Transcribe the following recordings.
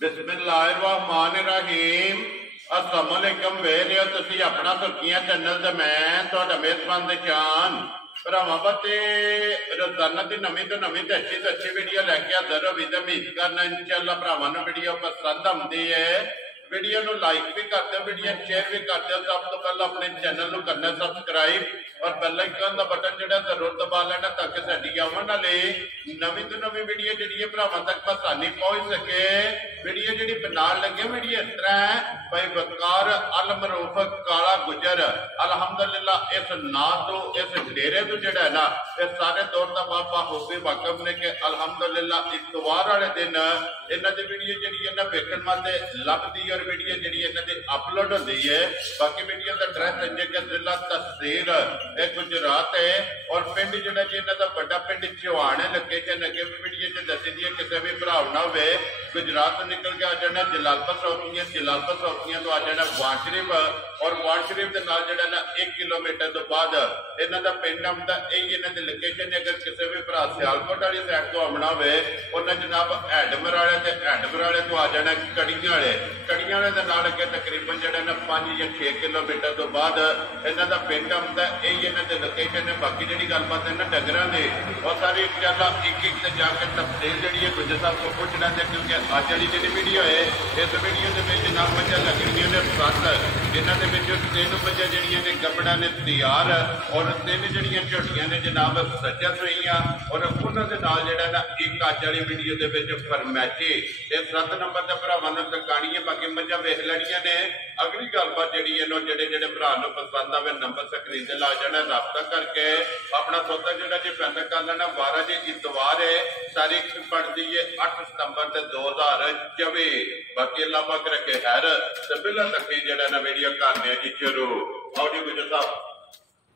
बिस्मिल्लाहिर्रहमानिर्रहीम। अस्सलाम वालेकुम। वेख रहे हो तुसी अपना सुर्खियां चैनल ते मैं तुहाडा मेजबान निशान भरावां बच्चे रोजाना की नवीं तो नवीं अच्छी वीडियो लैके हाजिर हो। उम्मीद करना इंशाअल्लाह भरावां नूं वीडियो पसंद आउंदी है। वीडियो नूं लाइक भी कर दो, वीडियो शेयर भी कर दो। सब तो पहले अपने चैनल नूं करना सबसक्राइब और बेल आइकन का बटन जिहड़ा जरूर दबा लेना ताकि साडी आउण वाली नवीं तो नवीं वीडियो जिहड़ी है भरावां तक आसानी पहुंच सके। वीडियो जिहड़ी बनाउण लगे वीडियो इस तरह है भाई वकार अल मरूफ काला गुजर अलहमदुलिल्लाह इस नां तो इस डेरे तो जिहड़ा है ना इस सारे दौर का बाबा होबे वाकफ ने कि अलहमदुलिल्लाह इतवार वाले दिन इन्हां दी वीडियो जिहड़ी है ना वेखण वास्ते लभदी और वीडियो जिहड़ी इन्हां दी अपलोड होंदी है। बाकी वीडियो का एड्रैस है कि जिला तहसील गुजरात है और पिंड जिहड़ा जी इन्हां दा वड्डा पिंड चौहान है। लोकेशन अगे भी वीडियो च दसी दी है। किसी भी भरा ना हो गुजरात तो निकल के आ जाना जलालपुर सौखियां, जलालपुर सौखियां तो आ जाना वाण शरीफ और वाण शरीफ के नाल जिहड़ा ना 1 किलोमीटर तो बाद इन्हां दा पिंड आउंदा। यही इन्हां दी लोकेशन। अगर किसी भी भरा सियालकोट वाली साइड तो आउणा होवे उन्हां जनाब हैडमराले ते हैडमराले तो आ जाना कड़ियां वाले, कड़ियां वाले दे नाल अगे तकरीबन जिहड़ा ना 5 या 6 किलोमीटर तो बाद इन्हां दा पिंड आउंदा। यही इन्हां दी लोकेशन है। बाकी जिहड़ी गलबात है ना डंगरां दी और सारी इंशाअल्लाह एक एक ते जाके तफसील जिहड़ी है गुजर साहब को पुछ लैंदे क्योंकि अज वाली जिहड़ी वीडियो है इस वीडियो दे विच जनाब मझां लगणीਆਂ ने 7 जिन्हां दे विच 3 मझां जिहड़ियां ने गबड़ा ने तैयार और 3 जिहड़ियां झोटियां ने जनाब सज्जत होईयां और उन्हां दे नाल जिहड़ा ना एक अज वाली वीडियो दे विच फरमैचे ये 7 नंबर दे भरावां नूं दिखाणी है। बाकी मझां वेख लैणीਆਂ ने। अगली गलबात जिहड़ी है जिहड़े भरा नूं पसंद आवे नंबर स्क्रीन ते ला जाना राबता करके अपना सौदा जिहड़ा जी पैदा कर लेना। 12 जी इतवार है, तारीख पड़ती है 8 सितंबर 2024। बाकी अल्लाह पाक रखे खैर ते बिला तक जिहड़ा ना वीडियो करने जी शुरू। आओ जी गुजर साहब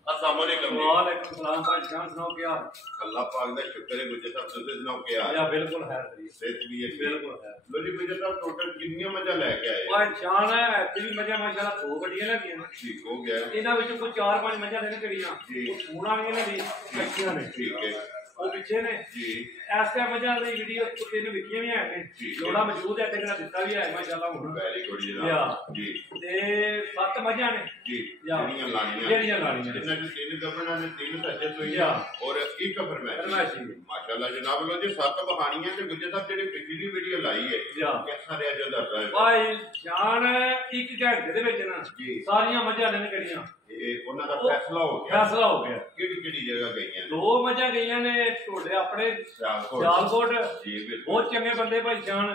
अस्सलाम वालेकुम। वालेकुम सलाम भाई जान सुनाओ क्या अल्लाह पाक दा शुक्र है। गुजर साहब तुसीं सुनाओ क्या या बिल्कुल है सेहत भी है बिल्कुल है। लो जी गुजर साहब टोटल कितनी मजा लेके आए? भाई जान है एक्चुअली मजा माशाल्लाह 2 गड्डियां लगियां ठीक हो गया। इन्हां विच कोई 4-5 मजा ने कड़ियां वो पूरा नहीं ने दी कच्चियां ने ठीक है वो पीछे ने जी इस टाइम मजा दी वीडियो तीन विकियां भी है ने जोड़ा मौजूद है ते दिता भी है माशाल्लाह हुन वेरी गुड जनाब जी ते 7 मजा ने जी जेड़ियां लाणियां इन्हां दी 3 गबड़ा ने 3 सज्जे सोई और एक फरमाइश माशाल्लाह जनाब। लो जी 7 बहानियां ते गुजर साहब जेडी पिछली वीडियो लाई है कैसा रहा जो दस रहा है भाई जान 1 घंटे दे विच ना सारियां मजा ने कड़ियां फैसला हो गया। केड़ी जगह गई 2 मजा गई ने टोडे अपने सियालकोट बहुत चंगे बंदे भाई जान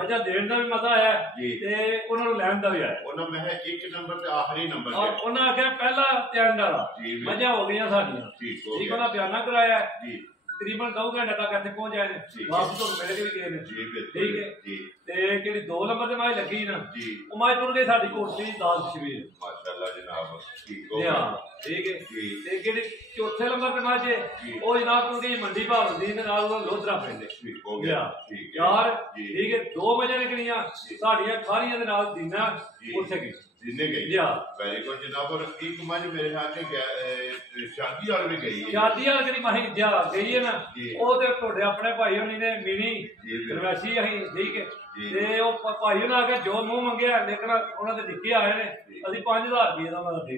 मजा देने का भी मजा आया ते उन्होंने लैन का भी आया। मैं 1 नंबर ते आखिरी नंबर उन्होंने आख्या पहला त्यान वाला मजा हो गई साडियां ठीक उन्होंने बयाना कराया तकरीबन 2 घंटे तक इतने पहुंच जाए वापस तो मिल के भी गए ठीक है ते जेडी 2 नंबर ते माई लगी ना वो माई टुर गई साडी कोठी दाल शबीर माशाल्लाह जनाब ठीक हो गया ठीक है ते जेडी चौथे नंबर ते माजे ओ जनाब टुर गई मंडी भावलदीन दे नाल लोधरा पिंड ठीक हो गया ठीक यार ठीक है 2 बजे निकलियां साडियां खारियां दे नाल दीना उठे गई जिन्ने गई वेरी गुड जनाब। और एक मज मेरे ख्याल से शादी वाल भी गई है। शादी वाल करी माही जा गई है ना वो ते टोडे अपने भाई होनी ने मिनी रवैसी अहीं ठीक है ते ओ भाई होना आके जो मुंह मंगया लेकिन उन्हां दे दिक्के आए ने असि 5000 रुपए दा उन्हां दा दे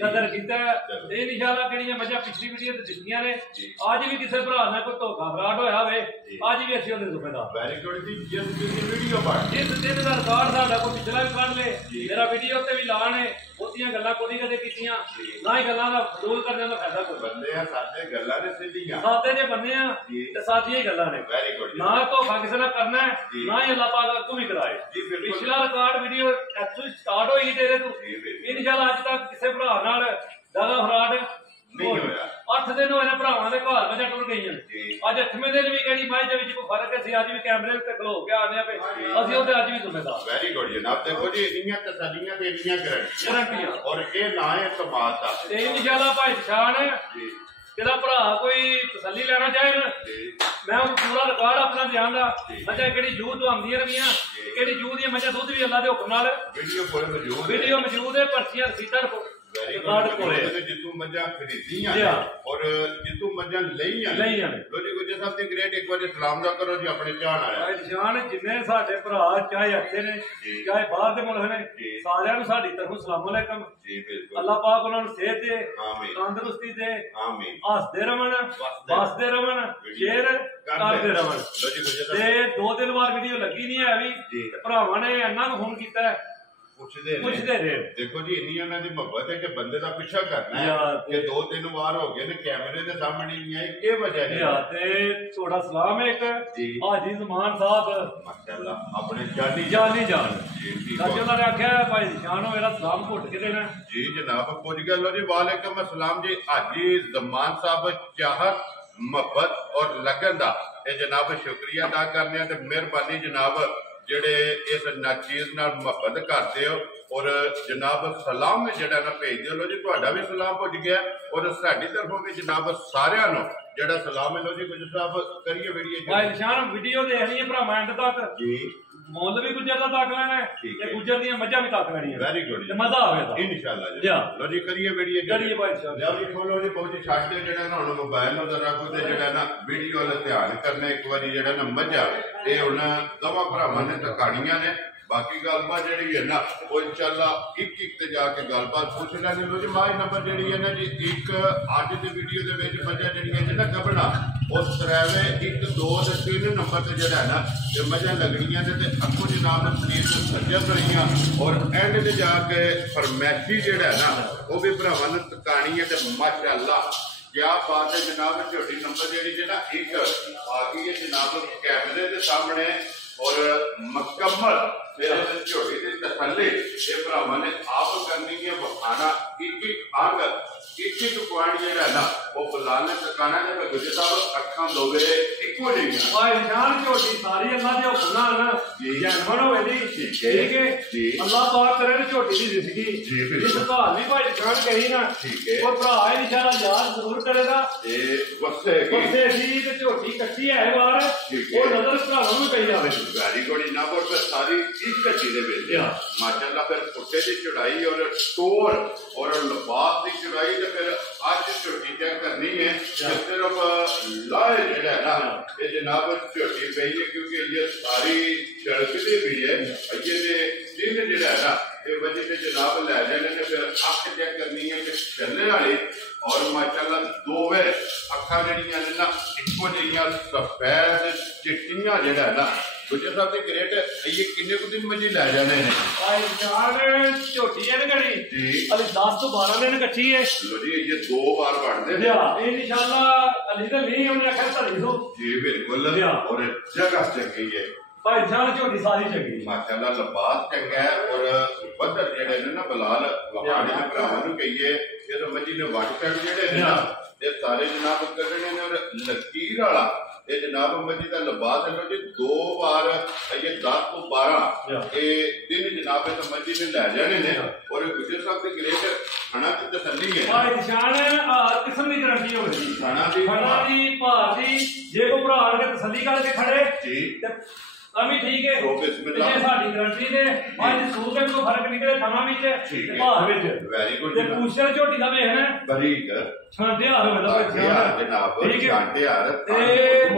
कदर कीता ए इंशाल्लाह केड़ियां मजा पिछली वीडियो ते दित्तियां ने आज भी किसी भरा ने कोई धोखा फराड होया होवे आज भी असि ओदे जिम्मेदार। वेरी गुड जी जिस वीडियो पर जिस दिन दा रिकॉर्ड साडा कोई पिछला भी पढ़ ले मेरा वीडियो ते भी लाने बहुतियां गल्लां कोई कदे कीतियां ना ही गल्लां दा फजूल करने दा फायदा कोई बंदे आ साडे गल्लां ने सीधियां साथे जे बन्ने आ ते साथियां ही गल्लां ने। वेरी गुड ना धोखा किसी ने करना है ना ही अल्लाह पाक तू भी कराए। पिछला रिकॉर्ड वीडियो एक्चुअली स्टार्ट होई तेरे तू इंशाल्लाह अज तक किसी भरा नाल ज्यादा फ्रॉड नहीं होया। 8 दिन होए ने भरावां दे घर मजा टुर गईयां अज 8वें दिन भी कड़ी माई दे विच कोई फर्क है सी अज भी कैमरे ते खलो के आने पे असि ओते अज भी जिम्मेदार। वेरी गुड जनाब। देखो जी इन्नियां तसल्लियां ते इन्नियां गारंटियां और ए ना है समाज दा ते इंशाल्लाह भाई शान जेड़ा भरा कोई तसल्ली लेना चाहे ना मैं पूरा रिकॉर्ड अपना ध्यान दा मजा केड़ी जूह तो आंदियां रहियां केड़ी जूह दी मजा दुध भी अल्लाह दे हुक्म नाल वीडियो मौजूद है पर्चियां रसीदां जितू मझा खरीदियां और जितू मझा लईयां लो जी गुज्जर साहब दी ग्रेट एक बार सलाम दा करो जी अपने जान आया भाई जान जिन्ने साडे भरा चाहे अच्छे ने चाहे बाहर दे मुल्क ने सारियां नु साडी तरफों सलाम अलैकुम जी बिल्कुल अल्लाह पाक उन्हां नु सेहत दे आमीन तंदुरुस्ती दे आमीन हसदे रवन बसदे रवन शेर करदे रवन लो जी गुज्जर साहब ते 2 दिन बाद वीडियो लगी नहीं है अभी भरावां ने इन्ना फोन कीता है पुछदे रहे देखो जी इन्नी उन्हां दी मोहब्बत है कि बंदे दा पीछा करना है कि 2-3 बार हो गए ने कैमरे दे सामने नहीं आए के वजह है ते थोड़ा सलाम एक हाजी ज़मान साहब माशाअल्लाह अपने जानी जान सच उन्होंने आख्या भाई शान हो मेरा सलाम घुट के देना जी जनाब पुज गए लो जी वालेकुम अस्सलाम जी हाजी ज़मान साहब चाहत मोहब्बत और लगन दा जनाब शुक्रिया अदा करने ते मेहरबानी जनाब जेड़े इस नाचीज नाल मोहब्बत करते हो और जनाब सलाम जेड़ा ना भेज दो लो जी तुहाडा भी सलाम पुज गया और साडी तरफों भी जनाब सारियां नु जेड़ा सलाम है लो जी गुज्जर साहब करिए वीडियो भाई निशान वीडियो देखनी है भरावां एंड तक जी मुल भी गुज्जर दा तक लेना ते गुज्जर दी मझां भी तक लेनी है वेरी गुड ते मजा आवेगा इंशाल्लाह जी लो जी करिए वीडियो करिए भाई साहब लो जी खोलो जी बहुत छाट दे जेड़ा ना हुन मोबाइल नजर रखो ते जेड़ा ना वीडियो दा ध्यान करना एक बारी जेड़ा ना मझा ए हुन दवा भरावां ने तकाणियां ने बाकी गलबात जी है ना वो इंशाल्लाह एक ते जाके गलबात पूछ लेंगे लो जी माज नंबर जी है ना जी एक अज की वीडियो के मझा जी है ना गबना उस तरह 1 2 ते 3 नंबर से जो है ना मझा लगनिया ने अगो जनाब तरीक सजत रही और एंड से जाके फरमैशी जो है ना वो भी भरावां ने तकानी है माशाअल्लाह क्या बात है जनाब झोटी नंबर जी ना एक आ गई है जनाब कैमरे के सामने और मुकम्मल झोटी की तसल्ली भरावां ने आप करनी है वखाना एक अंग एक पॉइंट जो है ना वो बुलाने तकाना है गुज्जर साहब अखां दोवे इको जिहियां भाई निशान झोटी सारी अल्लाह दे हुक्म नाल ना जानवर होवे दी ठीक है अल्लाह पाक करे झोटी दी जिंदगी जी बिल्कुल भाल भी भाई निशान कही ना ठीक है वो भरा इंशाल्लाह याद जरूर करेगा ए वसे जी ते झोटी कच्ची है बार वो नजर भरावां नूं पई जावे वेरी गुड ना बोल पे सारी इस कच्ची दे विच माशाअल्लाह फिर पुट्टे दी चढ़ाई और टोर और लिबास की चढ़ाई फिर आज झोटी तय करनी है सिर्फ लाए जो है ना ये जनाब झोटी पई है क्योंकि ये सारी छिड़कती भी है ये दिन जो है ना ये वजह से जनाब लै जाने फिर अख चेक करनी है कि चलने वाली और माशाअल्लाह दोवे अखा जड़ियां ने ना इको जिहियां सफेद चिट्टियां जो है ना गुज्जर साहब की ग्रेट ये किन्ने को दिन मजी लै जाने ने भाई जान झोटी है ना गड़ी जी अभी 10 तो 12 दिन कच्ची है लो जी ये 2 बार बढ़दे ने इंशाल्लाह अली तो नहीं होने आखिर तली दो जी बिल्कुल और जगह चंगी है भाई जान झोटी सारी चंगी माशाअल्लाह लिबास चंगा है और बदर जेड़े ने ना बिलाल वहाड़ी दे भरावां नूं कहिए ये तो मजी ने वाट कट जेड़े ने ना ये सारे जनाब कटने ने और लकीर वाला ये जनाब मजी का लिबास है जी 2 बार ये 10 तो 12 ये दिन जनाब तो मजी ने लै जाने ने और गुज्जर साहब के ग्रेट खाना की तसल्ली है भाई निशान किस्म की गारंटी होगी खाना दी भार दी जे को भरा के तसल्ली करके खड़े जी अभी ठीक है ये साडी गारंटी ने आज सूर के को फर्क निकले थमा विच ते भार विच वेरी गुड ते पूछर झोटी दा वेखना बरीक छांटे हार होवे दा जनाब छांटे हार ते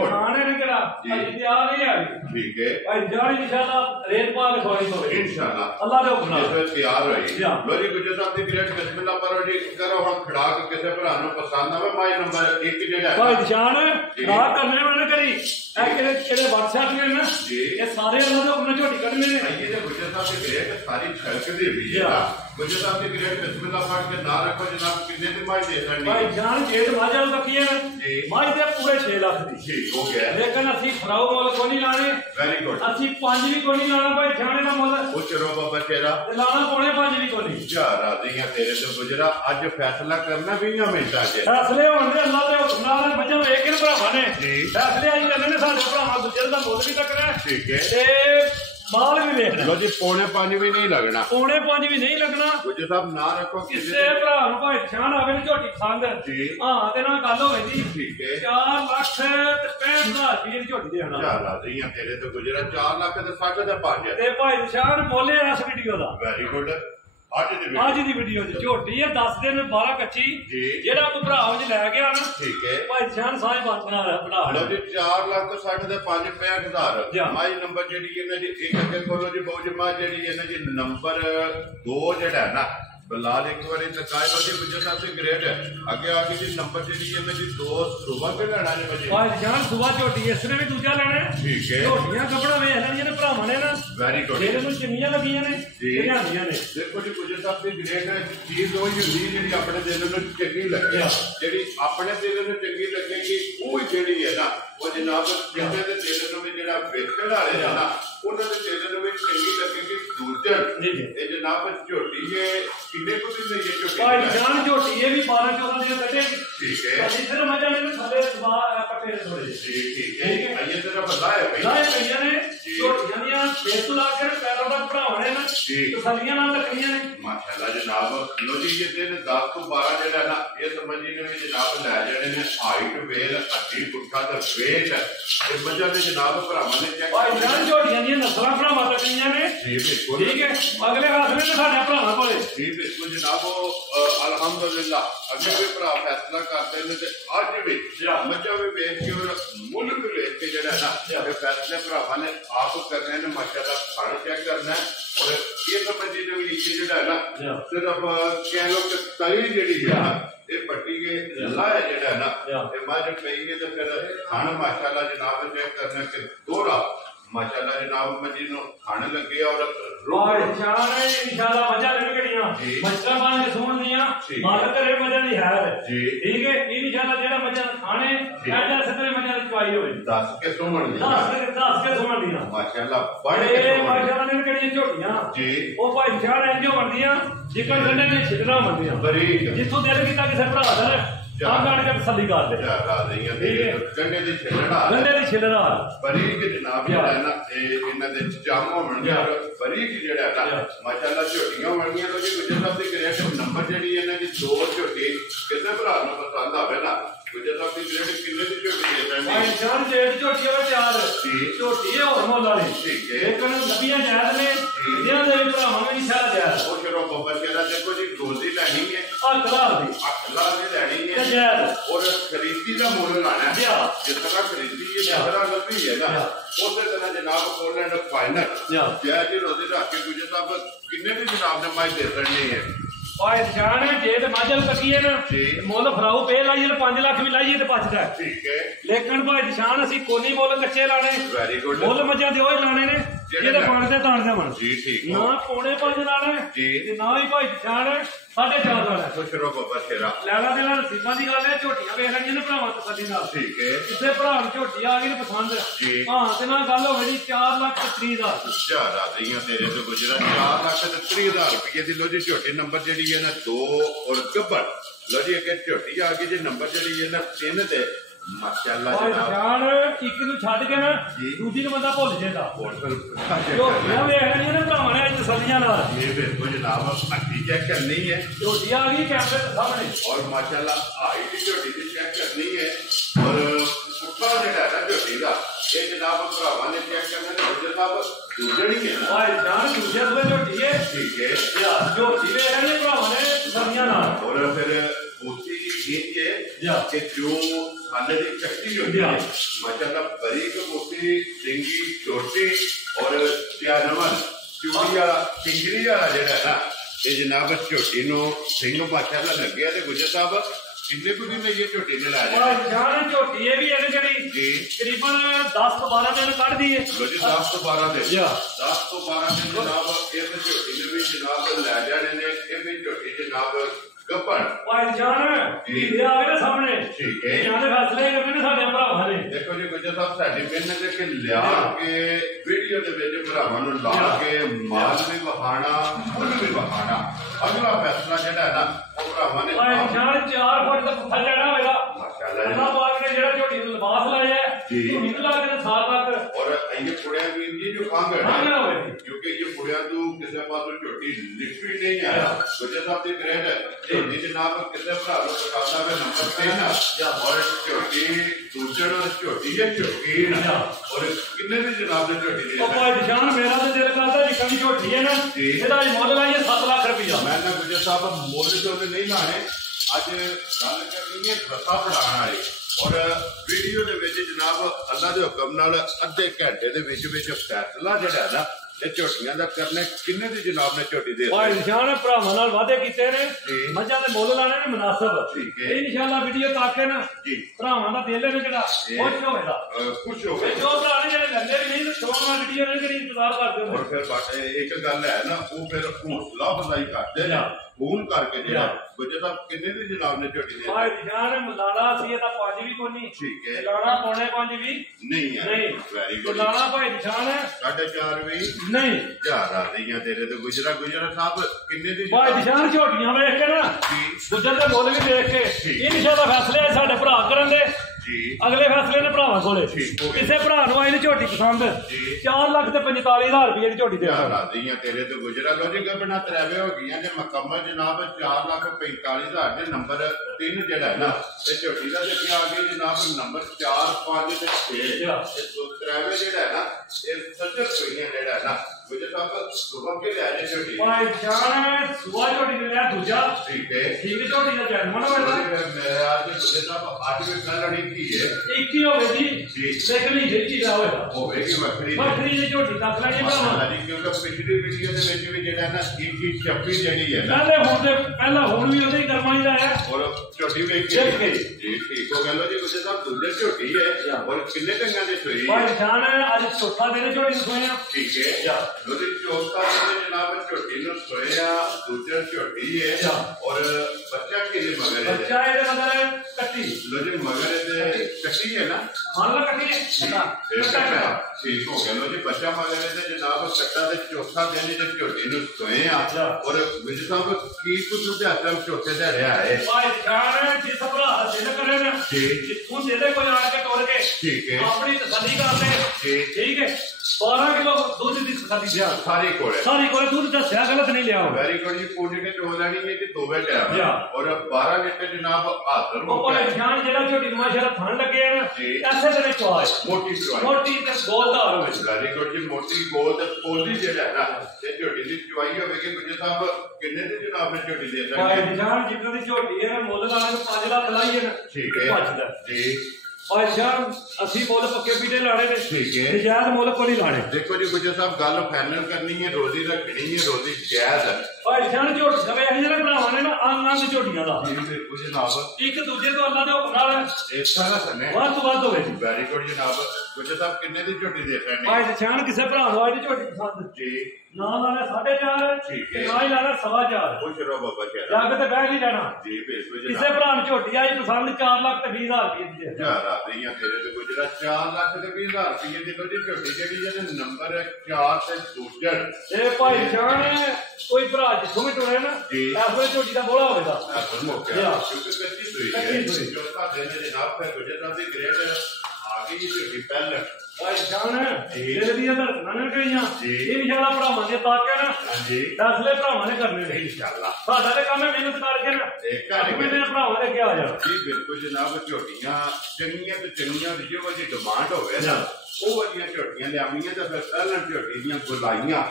खाने ने केड़ा तैयार नहीं आ ठीक है भाई जानी इंशाल्लाह रेत पा के सोनी होवे इंशाल्लाह अल्लाह दे हुक्म नाल तैयार होई लो जी गुज्जर साहब दी ग्रेट बिस्मिल्लाह पढ़ो जी करो हम खड़ा के किसे भरा नु पसंद आवे माई नंबर 1 जेड़ा भाई निशान खड़ा करने वाले करी ए केड़े WhatsApp ने ना ये सारे अल्लाह दे हुक्म झोटी कढने ने ये ते गुज्जर साहब दी ग्रेट सारी छड़क दी हुई है गुज्जर साहब दी ग्रेट बिस्मिल्लाह पढ़ के ना रखो जनाब कितने दिन माई दे सकनी भाई जान जेठ माजा तकी है जी माई दे पूरे 6 लाख दी जी हो गया लेकिन असि फराओ मोल को नहीं लाने वेरी गुड असि 5 भी को नहीं लाना भाई जाने दा मोल उच्च रो बाबा तेरा लाना पौने 5 भी को नहीं जा राजी है तेरे तो गुजरा आज फैसला करना 20 मिनटां च फैसले होने अल्लाह दे हुक्म नाल बच्चा एक दिन भरावां ने जी फैसले आई करने ने साडे भरावां गुजर दा मोल भी तकना ठीक है ते माल भी देखना लो जी पौने 5 भी नहीं लगना पौने 5 भी नहीं लगना गुज्जर साहब ना रखो किसे भरा नु भाई छान आवे ने झोटी पसंद जी हां ते ना गल होवे जी ठीक है 4 लाख ते 65000 रुपए झोटी देना जा राजी है तेरे तो गुजरा 4 लाख ते 5.5 ते भाई निशान बोले इस वीडियो दा वेरी गुड ਅੱਜ ਦੀ ਵੀਡੀਓ ਚ ਝੋਟੀ ਹੈ 10 ਦਿਨ 12 ਕੱਚੀ ਜਿਹੜਾ ਕੋਈ ਭਰਾ ਵਿੱਚ ਲੈ ਗਿਆ ਨਾ ਠੀਕ ਹੈ ਭਾਈ ਨਿਸ਼ਾਨ ਸਾਹਿਬ ਬਣਾ ਬਣਾ ਲਓ ਜੀ 4,60,000 ਦੇ 5,65,000 ਮਾਈ ਨੰਬਰ ਜਿਹੜੀ ਇਹਨਾਂ ਦੀ ਇੱਕ ਅੱਗੇ ਖੋਲੋ ਜੀ ਬਹੁਤ ਜਮਾ ਜਿਹੜੀ ਇਹਨਾਂ ਦੀ ਨੰਬਰ 2 ਜਿਹੜਾ ਹੈ ਨਾ ਬਲਾਲ ਇੱਕ ਵਾਰੀ ਤਕਾਇ ਬਦੀ ਗੁਜਰ ਸਾਹਿਬ ਦੀ ਗ੍ਰੇਡ ਅੱਗੇ ਆ ਕੇ ਜੀ ਨੰਬਰ ਜਿਹੜੀ ਇਹਨਾਂ ਦੀ 2 ਸੁਬਾ ਤੇ ਲੈਣਾ ਜੀ ਬਜੀ ਭਾਈ ਜਾਨ ਸੁਬਾ ਝੋਟੀ ਇਸ ਨੇ ਵੀ ਦੂਜਾ ਲੈਣਾ ਠੀਕ ਹੈ ਝੋਟੀਆਂ ਕੱਪੜਾ ਵੇਖ ਲੈਣੀਆਂ ਨੇ ਭਰਾਵਾਂ ਨੇ ਨਾ ਵੈਰੀ ਗੁੱਡ ਇਹਦੇ ਨੂੰ ਚਿੰਨੀਆਂ ਲੱਗੀਆਂ ਨੇ ਲਿਆਂਦੀਆਂ ਨੇ ਦੇਖੋ ਜੀ ਗੁਜਰ ਸਾਹਿਬ ਦੀ ਗ੍ਰੇਡ ਚੀਜ਼ ਉਹ ਹੀ ਹੁੰਦੀ ਜਿਹੜੀ ਆਪਣੇ ਦਿਲ ਨੂੰ ਚੰਗੀ ਲੱਗੇ ਜਿਹੜੀ ਆਪਣੇ ਦਿਲ ਨੂੰ ਚੰਗੀ ਲੱਗੇਗੀ ਉਹ ਜਿਹੜੀ ਹੈ ਨਾ ਉਹ ਜਨਾਬ ਕਿਸੇ ਦੇ ਦਿਲ ਨੂੰ ਵੀ ਜਿਹੜਾ ਵੇਖਣ ਵਾਲੇ ਆ ਨਾ ਉਹਨਾਂ ਦੇ ਦਿਲ ਨੂੰ ਵੀ ਚੰਗੀ ਲੱਗੇਗੀ ਦੂਜਣ ਇਹ ਜਨਾਬ ਝੋਟੀ ਹੈ ਕਿੰਨੇ ਕੁ ਦਿਨ ਲਈ ਝੋਟੀ ਭਾਈ ਜਾਨ ਝੋਟੀ ਇਹ ਵੀ 12-14 ਦਿਨ ਕੱਢੇਗੀ ਠੀਕ ਹੈ ਅਸੀਂ ਫਿਰ ਮਜਾ ਨੇ ਥੱਲੇ ਸਵਾਰ ਕੱਟੇ ਥੋੜੇ ਠੀਕ ਹੈ ਆਈਏ ਤੇਰਾ ਪਤਾ ਹੈ ਭਾਈ ਲਾਏ ਪਈਆਂ ਨੇ ਝੋਟੀਆਂ ਦੀਆਂ ਫੇਸ ਲਾ ਕੇ ਪੈਰਾਂ ਦਾ ਭਰਾਉਣੇ ਨੇ ਤਸੱਲੀਆਂ ਨਾਲ ਰੱਖਣੀਆਂ ਨੇ ਮਾਸ਼ਾਅੱਲਾ ਜਨਾਬ ਲੋ ਜੀ ਇਹ ਦਿਨ 10 ਤੋਂ 12 ਜਿਹੜਾ ਨਾ ਇਹ ਸਮਝੀ ਨੇ ਵੀ ਜਨਾਬ ਲੈ ਜਾਣੇ ਨੇ ਹਾਈਟ ਵੇਲ ਅੱਡੀ ਪੁੱਠਾ ਤੇ ਵੇਟ ਇਹ ਮੱਝਾਂ ਦੇ ਜਨਾਬ ਭਰਾਵਾਂ ਨੇ ਚੈੱਕ ਭਾਈ ਜਾਨ ਝੋਟੀਆਂ ਦੀਆਂ ਨਸਲਾਂ ਭਰਾਵਾਂ ਤੱਕੀਆਂ ਨੇ ਠੀਕ ਹੈ ਅਗਲੇ ਹੱਥ ਨੇ ਸਾਡੇ ਭਰਾਵਾਂ ਕੋਲੇ ਜੀ ਬਿਲਕੁਲ ਜਨਾਬ ਅਲਹਮਦੁਲਿਲਾ ਅੱਗੇ ਵੀ ਭਰਾ ਫੈਸਲਾ ਕਰਦੇ ਨੇ ਤੇ ਅੱਜ ਵੀ ਮੱਝਾਂ ਵੀ ਵੇਖ ਕੇ ਔਰ ਮੁੱਲ ਵੀ ਵੇਖ ਕੇ ਜਿਹੜਾ ਨਾ ਇਹ ਫੈਸਲੇ ਭਰਾਵਾਂ ਨੇ ਆਪ ਕਰਨੇ ਨੇ ਮਾਸ਼ਾਅੱਲਾ ਖਾਣ ਚੈੱਕ ਕਰਨਾ ਔਰ ਇਹ ਸਮਝੀ ਦੇ ਵੀ ਨੀਚੇ ਜਿਹੜਾ ਹੈ ਨਾ ਸਿਰਫ ਕਹਿ ਲੋ ਕਿ ਤਲੀ ਜਿਹੜੀ ਹੈ ਇਹ ਪੱਟੀ ਕੇ ਲਾਇਆ ਜਿਹੜਾ ਨਾ ਇਹ ਮੱਝ ਪਈ ਹੈ ਤੇ ਫਿਰ ਖਾਣ ਮਾਸ਼ਾਅੱਲਾ ਜਨਾਬ ਚੈੱਕ ਕਰਨਾ ਕਿ ਦੋਹਰਾ माशाल्लाह जनाब मजी नो खाने लगे और इंशाल्लाह मजा ले गड़ियां मच्छर पान के सुन दियां मालक रे मजा नहीं है ठीक है इंशाल्लाह जेड़ा मजा खाने ऐसा सतरे मजा चवाई होवे 10 के सुमन 10 के सुमन दियां माशाल्लाह बड़े माशाल्लाह ने गड़ियां झोटियां जी ओ भाई इंशाल्लाह इंजो बनदियां जिकन गंडे ने छिकना बनदियां बरीक जिथों दिल कीता किसे भरा दे तसली कर दे गंडे दी छिलड़ा बरीक जनाब ना इन्हां दे जम होणगे और बरीक जेड़ा ना माशाअल्लाह झोटियां होणगियां तो जी गुजर साहब दी ग्रेड नंबर जेड़ी इन्हां दी 2 झोटी किसे भरा नूं पसंद आवे ना गुजर साहब दी ग्रेड किन्ने दी झोटी है भाई जान जेड झोटी होवे 4 झोटी है और मोल वाली ठीक है एक लंबियां जायद ने इन्हां दे भरावां ने इशारा जायद ओ चलो बाबा कहरा देखो जी गोदी लेनी है अखलार दी लेनी है और खरीदी का मुल लाना है जितना खरीदी है जितना लभी है ना उस तरह जनाब पोलैंड फाइनल जय जी रोजी रख के गुजर साहब किन्ने भी जनाब ने माई दे सकनी है भाई जान जे ते माजल कटिए ना मुल फराऊ पे लाइए 5 लाख भी लाइए तो बचदा ठीक है लेकिन भाई निशान असि कोनी मुल कच्चे लाने वेरी गुड मुल मजा दे ओए लाने ने जेदे बनदे ताणदे मन जी ठीक ना पौने 5 लाने जी ते ना ही भाई जान 4.5 लाने खुश रहो बाबा तेरा लेना देना नसीबां दी गल है झोटियां वेख लईਆਂ ने भरावां तसल्ली नाल ठीक है किसे भरा ਨੂੰ ਝੋਟੀ ਆ ਗਈ ਨੇ ਪਸੰਦ ਹਾਂ ਤੇ ਨਾਲ ਗੱਲ ਹੋ ਗਈ 4,30,000 ਜ਼ਿਆਦਾ ਦਈਆਂ ਤੇਰੇ ਤੋਂ ਗੁਜਰਾ 4,30,000 ਰੁਪਏ ਦੀ ਲੋ ਜੀ ਝੋਟੀ ਨੰਬਰ ਜਿਹੜੀ ਹੈ ਨਾ 2 और गब्बर लो जी अगे झोटी आ गई जी नंबर जी है ना 3 ते माशाअल्लाह जनाब एक ਨੂੰ ਛੱਡ ਕੇ ਨਾ ਦੂਜੀ ਨੂੰ ਬੰਦਾ ਭੁੱਲ ਜਾਂਦਾ ਝੋਟੀਆਂ ਵੇਖ ਲੈਣੀਆਂ ਨੇ ਭਰਾਵਾਂ ਨੇ ਤਸੱਲੀਆਂ ਨਾਲ ਇਹ ਵੇਖੋ ਜਨਾਬ ਅੱਡੀ ਚੈੱਕ ਕਰਨੀ ਹੈ ਝੋਟੀ ਆ ਗਈ ਕੈਮਰੇ ਦੇ ਸਾਹਮਣੇ और माशाअल्लाह हाई ਦੀ ਝੋਟੀ ਦੀ ਚੈੱਕ ਕਰਨੀ ਹੈ और ਉੱਪਰ ਜਿਹੜਾ ਹੈ ਝੋਟੀ ਦਾ ਇਹ ਜਨਾਬ ਭਰਾਵਾਂ ਨੇ ਚੈੱਕ ਕਰਨਾ ਨੇ ਗੁਜਰ ਸਾਹਿਬ ਦੂਜਣੀ ਹੈ ਨਾ ਭਾਈ ਜਾਨ ਦੂਜੇ ਸਵੇ ਝੋਟੀ ਹੈ ਠੀਕ ਹੈ ਯਾਰ ਝੋਟੀ ਵੇਖ ਲੈਣੀ ਭਰਾਵਾਂ ਨੇ ਤਸੱਲੀਆਂ ਨਾਲ और फिर उसी के जो खाने की शक्ति होती है माशाअल्लाह बरीक मोटी सिंगी छोटी और नमन चूड़ी वाला चिंगरी वाला जेड़ा है ना ये जनाब झोटी नो सिंह माशाअल्लाह लगे ते गुजर साहब कितने कुछ दिन ये झोटी ने लाया जान झोटी ये भी है जड़ी जी तकरीबन 10 ਤੋਂ 12 दिन ਕੱਢ ਦੀ ਹੈ ਲੋ ਜੀ 10 ਤੋਂ 12 ਦਿਨ 10 ਤੋਂ 12 ਦਿਨ जनाब इस झोटी ने भी जनाब लै जाने ने ये भी झोटी जनाब गब्बर भाई जान हीरे आ गए सामने ठीक है जाने फैसले करने ने साडे भरावां ने देखो जी गुजर साहब साडी मेहनत है कि लिया के वीडियो दे विच भरावां नु ला के माल भी वखाना फुल भी वखाना अगला फैसला जेड़ा है ना वो भरावां ने भाई जान 4 फुट तक पुठा जाना होगा माशाअल्लाह अल्लाह पाक ने जेड़ा झोटी नु लिबास लाया है जी निकला के साल तक और ये पुड़िया भी जी जो खांग है क्योंकि ये पुड़िया तो किसी पास झोटी लिखी नहीं आया गुजर साहब दी ग्रेड है जनाब किसी भरा पसंद आवे नंबर 3 और झोटी दूसर झोटी है शौकीन और किन्ने भी जनाब ने झोटी दी भाई निशान मेरा तो दिल करदा निक्की ਝੋਟੀ ਹੈ ਨਾ ਇਹਦਾ ਅੱਜ ਮੁੱਲ ਲਾਈਏ 7 ਲੱਖ ਰੁਪਇਆ। ਮੈਂ ਨਾ ਗੁਜਰ ਸਾਹਿਬ ਮੁੱਲ ਤੇ ਨਹੀਂ ਲਾਣੇ, ਅੱਜ ਗੱਲ ਕਰਨੀ ਹੈ ਰਸਾ ਬਣਾਉਣ ਵਾਲੀ। ਔਰ ਵੀਡੀਓ ਦੇ ਵਿੱਚ ਜਨਾਬ ਅੱਲਾ ਦੇ ਹੁਕਮ ਨਾਲ ਅੱਧੇ ਘੰਟੇ ਦੇ ਵਿੱਚ ਫੈਸਲਾ ਜਿਹੜਾ ਨਾ ਇਹ ਝੋਟੀਆਂ ਦਾ ਕਰਨਾ ਕਿੰਨੇ ਦੀ ਜਨਾਬ ਨੇ ਝੋਟੀ ਦੇ ਭਾਈ ਨਿਸ਼ਾਨ ਭਰਾਵਾਂ ਨਾਲ ਵਾਅਦੇ ਕੀਤੇ ਨੇ, ਮੱਝਾਂ ਦੇ ਮੁੱਲ ਲਾਣੇ ਨੇ ਮੁਨਾਸਬ। ਇਹ ਇਨਸ਼ਾਅੱਲਾ ਵੀਡੀਓ ਤੱਕ ਨਾ ਭਰਾਵਾਂ ਦਾ ਦਿਲ ਨੇ ਜਿਹੜਾ ਖੁਸ਼ ਹੋਵੇਗਾ, ਖੁਸ਼ ਹੋਵੇ। ਜੋ ਭਰਾ ਨੇ ਜਿਹੜੇ ਲੈਂਦੇ ਵੀ ਨਹੀਂ ਤੇ ਸ਼ੋਰ ਵੀਡੀਓ ਨੇ ਜਿਹੜੀ ਇੰਤਜ਼ਾਰ ਕਰਦੇ ਨੇ। ਔਰ ਫਿਰ ਇੱਕ ਗੱਲ ਹੈ ਨਾ, ਉਹ ਫਿਰ ਹੌਸਲਾ ਅਫਜ਼ਾਈ ਕਰਦੇ ਨੇ ਫੋਨ ਕਰਕੇ ਜਿਹੜਾ ਗੁਜਰ ਸਾਹਿਬ ਕਿੰਨੇ ਦੀ ਜਨਾਬ ਨੇ ਝੋਟੀ ਦੇ ਭਾਈ ਨਿਸ਼ਾਨ ਮਲਾਣਾ ਸੀ ਇਹਦਾ 5 ਵੀ ਕੋਈ ਨਹੀਂ, ਠੀਕ ਹੈ ਲਾਣਾ ਪੌਣੇ 5 ਵੀ ਨਹੀਂ ਹੈ, ਵੈਰੀ ਗੁੱਡ। ਲਾਣਾ ਭਾਈ ਨਿਸ਼ਾਨ 4.5 ਵੀ ਨਹੀਂ, ਚਾਰ ਆ ਰਹੀਆਂ ਤੇਰੇ ਤੇ ਗੁਜਰਾ ਸਾਹਿਬ ਕਿੰਨੇ ਦੀ ਭਾਈ ਨਿਸ਼ਾਨ ਝੋਟੀਆਂ ਵੇਖ ਕੇ ਨਾ ਗੁਜਰ ਦੇ ਮੁੱਲ ਵੀ ਦੇਖ ਕੇ ਇਨਸ਼ਾਅੱਲਾ ਫੈਸਲੇ ਸਾਡੇ ਭਰਾ ਕਰਨ ਦੇ ਅਗਲੇ ਫੈਸਲੇ ਨੇ ਭਰਾਵਾਂ ਕੋਲੇ। ਕਿਸੇ ਭਰਾ ਨੂੰ ਆਈ ਝੋਟੀ ਪਸੰਦ 4 ਲੱਖ ਤੇ 45,000 ਰੁਪਏ ਦੀ ਝੋਟੀ ਦੇ ਰਹੀਆਂ ਤੇਰੇ ਤੇ ਗੁਜਰਾ ਲੋ ਜੀ ਗੱਬਣਾ ਤਰੇਵੇ ਹੋ ਗਈਆਂ ਜੇ ਮੁਕੰਮਲ ਜਨਾਬ 4,45,000 ਦੇ ਨੰਬਰ 3 ਜਿਹੜਾ ਹੈ ਨਾ ਤੇ ਝੋਟੀ ਦਾ ਦੇਖਿਆ ਆ ਗਈ ਜਨਾਬ ਨੰਬਰ 4, 5 ਤੇ 6 ਇਹ ਦੋ ਤਰੇਵੇ ਜਿਹੜਾ ਹੈ ਨਾ ਇਹ ਸੱਜਰ ਪਈਆਂ ਜਿਹੜਾ ਹੈ ਨਾ ਗੁਜਰ ਸਾਹਿਬ ਸੁਬਹ ਕੇ ਲੈ ਜੇ ਝੋਟੀ ਭਾਈ ਜਾਨ ਸੁਬਹ ਝੋਟੀ ਦੇ ਲਿਆ ਦੂਜਾ, ਠੀਕ ਹੈ ਠੀਕ ਝੋਟੀ ਦਾ ਜਨਮ ਹੋਇਆ ਮੇਰੇ ਅੱਜ ਗੁਜਰ ਸਾਹਿਬ ਅੱਜ ਵੀ ਕੱਲ ਲੜੀ ਕੀ ਹੈ ਇੱਕ ਹੀ ਹੋਵੇ ਜੀ ਦੇਖਣੀ ਜਿਹੜੀ ਦਾ ਹੋਵੇਗੀ ਵੱਖਰੀ ਦੀ ਝੋਟੀ ਤੱਕ ਲੈਣੀ ਭਰਾਵਾਂ ਜੀ, ਕਿਉਂਕਿ ਪਿਛਲੀ ਵੀਡੀਓ ਦੇ ਵਿੱਚ ਵੀ ਜਿਹੜਾ ਨਾ ਕੀ ਛੱਪੀ ਜਿਹੜੀ ਹੈ ਪਹਿਲਾਂ ਹੁਣ ਵੀ ਉਹਦੇ ਕਰਮਾਈ ਦਾ ਹੈ ਔਰ ਝੋਟੀ ਵੇਖ ਕੇ ਜੀ ਠੀਕ ਹੋ ਗਿਆ ਜੀ ਗੁਜਰ ਸਾਹਿਬ ਦੂਜੇ ਝੋਟੀ ਹੈ ਔਰ ਕਿੰਨੇ ਟੰਗਾਂ ਦੇ ਸੋਈ ਭਾਈ ਨਿਸ਼ਾਨ ਅੱਜ ਚੌਥਾ ਦਿਨ ਝੋਟੀ ਨੂੰ ਸੋਇਆ, ਠੀਕ ਹੈ ਉਹਦੀ ਚੌਥਾ ਦਿਨ ਜਨਾਬ ਝੋਟੀ ਨੂੰ ਸੋਇਆ, ਦੂਜਾ ਝੋਟੀ ਹੈ ਔਰ ਬੱਚਾ ਕਿਹਦੇ ਮਗਰ ਹੈ? ਬੱਚਾ ਇਹਦੇ ਮਗਰ ਕੱਟੀ ਲੋ ਜੀ ਮਗਰ ਇਹਦੇ ਕੱਟੀ ਹੈ ਨਾ, ਮੰਨ ਲਾ ਕੱਟੀ ਹੈ ਠੀਕ ਹੋ ਗਿਆ ਲੋ ਜੀ ਬੱਚਾ ਮਗਰ ਇਹਦੇ ਜਨਾਬ ਕੱਟਾ ਦੇ ਚੌਥਾ ਦਿਨ ਇਹਦੇ ਝੋਟੀ ਨੂੰ ਸੋਏ ਆ ਔਰ ਗੁਜਰ ਸਾਹਿਬ ਕੀ ਕੁਝ ਉਹਦੇ ਹੱਥਾਂ ਚੌਥੇ ਦਾ ਰਿਹਾ ਹੈ ਭਾਈ ਜਾਨ ਜਿਸ ਭਰਾ ਦਾ ਦਿਲ ਕਰੇ ਨਾ ਜਿੱਥੋਂ ਦੇ ਦੇ ਕੋਈ ਆ ਕੇ ਤੋੜ ਕੇ ਠੀਕ ਹੈ ਆਪਣੀ ਤਸੱਲੀ ਕਰ ਲੈ, ਠੀਕ ਹੈ 12 ਕਿਲੋ ਦੁੱਧ ਦੀ ਤਸੱਲੀ ਦਿਆ ਸਾਰੀ ਕੋਲੇ ਦੁੱਧ ਦੱਸਿਆ ਗਲਤ ਨਹੀਂ ਲਿਆ ਵੈਰੀ ਗੁੱਡ ਜੀ। ਪੂਰੀ ਕੇ ਚੋ ਲੈਣੀ ਹੈ ਕਿ 2 ਵੇ ਟਾਈਮ ਔਰ 12 ਲੀਟਰ ਜਨਾਬ ਹਾਜ਼ਰ ਹੋ ਗਿਆ। ਉਹ ਜਾਨ ਜਿਹੜਾ ਝੋਟੀ ਨੂੰ ਮਾਸ਼ਾਅੱਲਾ ਥਣ ਲੱਗੇ ਆ ਨਾ ਐਸੇ ਦੇ ਵਿੱਚ ਆਏ ਮੋਟੀ ਤੇ ਗੋਲਦਾਰ ਹੋਵੇ। ਵੈਰੀ ਗੁੱਡ ਜੀ। ਮੋਟੀ ਗੋਲ ਤੇ ਪੋਲੀ ਜਿਹੜਾ ਹੈ ਨਾ ਤੇ ਝੋਟੀ ਦੀ ਚਵਾਈ ਹੋਵੇਗੀ ਗੁਜਰ ਸਾਹਿਬ ਕਿੰਨੇ ਦੀ ਜਨਾਬ ਨੇ ਝੋਟੀ ਦੇ ਸਕਦੇ ਭਾਈ ਜਾਨ ਜਿੱਦਾਂ ਦੀ ਝੋਟੀ ਹੈ ਮੁੱਲ ਵਾਲੇ ਨੂੰ 5 ਲੱਖ ਲਾਈਏ ਨਾ, ਠੀਕ ਹੈ ਜੀ। ਭਾਈ ਜਾਨ ਅਸੀਂ ਮੁੱਲ ਪੱਕੇ ਪੀਟੇ ਲਾਣੇ ਨੇ, ਠੀਕ ਹੈ ਨਜਾਇਜ਼ ਮੁੱਲ ਕੋਈ ਨਹੀਂ ਲਾਣੇ। ਦੇਖੋ ਜੀ ਗੁਜਰ ਸਾਹਿਬ ਗੱਲ ਫਾਈਨਲ ਕਰਨੀ ਹੈ, ਰੋਜ਼ੀ ਰੱਖਣੀ ਹੈ, ਰੋਜ਼ੀ ਜਾਇਜ਼ ਹੈ। ਭਾਈ ਜਾਨ ਝੋਟ ਸਵੇ ਇਹ ਜਿਹੜੇ ਭਰਾਵਾਂ ਨੇ ਨਾ ਆਨੰਦ ਝੋਟੀਆਂ ਦਾ ਬਿਲਕੁਲ ਜਨਾਬ ਇੱਕ ਦੂਜੇ ਤੋਂ ਅੱਲਾ ਦੇ ਹੁਕਮ ਨਾਲ ਇਸ ਤਰ੍ਹਾਂ ਸਨੇ ਵੱਧ ਤੋਂ ਵੱਧ ਹੋਵੇ। ਵੈਰੀ ਗੁੱਡ ਜਨਾਬ। ਗੁਜਰ ਸਾਹਿਬ ਕਿੰਨੇ ਦੀ ਝੋਟੀ ਦੇ ਸਕਦੇ ਭਾਈ ਜਾਨ ਕਿਸੇ ਭਰਾ ਨੂੰ ਆਈ ਦੀ ਝੋਟੀ ਪਸੰਦ ਜੀ ਨਾ ਲਾਣਾ 4.5 ਠੀਕ ਹੈ, ਨਾ ਹੀ ਲਾਣਾ 4.5 ਖੁਸ਼ ਰਹੋ ਬਾਬਾ ਜੀ ਜੱਗ ਤੇ ਬਹਿ ਨਹੀਂ ਲੈਣਾ ਜੀ। ਬਿਲਕੁਲ ਕਿਸੇ ਭਰਾ ਨੂੰ ਝੋਟੀ ਆਈ ਪਸੰਦ 4 ਲੱਖ ਤੇ 20,000 ਰੁਪਏ ਦੀ ਯਾਰ ਆ ਰਹੀਆਂ ਤੇਰੇ ਤੇ ਗੁਜਰਾ 4 ਲੱਖ ਤੇ 20,000 ਰੁਪਏ ਦੀ ਕੋਈ ਝੋਟੀ ਜਿਹੜੀ ਇਹਦੇ ਨੰਬਰ 4 ਤੇ ਦੂਜਾ ਇਹ ਭਾਈ ਜਾਨ ਕੋਈ ਭਰਾ ਜਿੱਥੋਂ ਵੀ ਟੁਰੇ ਨਾ ਇਸ ਵੇਲੇ ਝੋਟੀ ਦਾ ਬੋਲਾ ਹੋਵੇਗਾ ਅਸਲ ਮੌਕੇ ਕਿਉਂਕਿ ਕੱਚੀ ਸੂਈ ਹੈ ਜੋ ਸਾਡੇ ਦੇ ਜਨਾਬ ਫਿਰ ਗੁਜਰਾ ਦੀ ਗ੍ਰੇਡ ਆ ਗਈ ਝੋਟੀ ਪਹਿਲਾਂ ਭਾਈ ਜਾਨ ਇਹਦੇ ਦੀਆਂ ਧੜਕਣਾਂ ਨੇ ਗਈਆਂ ਇਹ ਇਨਸ਼ਾਅੱਲਾ ਭਰਾਵਾਂ ਦੇ ਤਾਕਿਆ ਨਾ ਫੈਸਲੇ ਭਰਾਵਾਂ ਨੇ ਕਰਨੇ ਨੇ ਇਨਸ਼ਾਅੱਲਾ। ਸਾਡਾ ਤੇ ਕੰਮ ਹੈ ਮਿਹਨਤ ਕਰਕੇ ਨਾ ਮੇਰੇ ਭਰਾਵਾਂ ਦੇ ਅੱਗੇ ਆ ਜਾਣਾ ਜੀ। ਬਿਲਕੁਲ ਜਨਾਬ। ਝੋਟੀਆਂ ਚੰਗੀਆਂ ਤੇ ਚੰਗੀਆਂ ਦੀ ਜੋ ਵਜੀ ਡਿਮਾਂਡ ਹੋਵੇ ਨਾ ਉਹ ਵਧੀਆ ਝੋਟੀਆਂ ਲਿਆਵੀਆਂ ਤੇ ਫਿਰ ਪਹਿਲਾਂ ਝੋਟੀ ਦੀਆਂ ਗੁਲਾਈਆਂ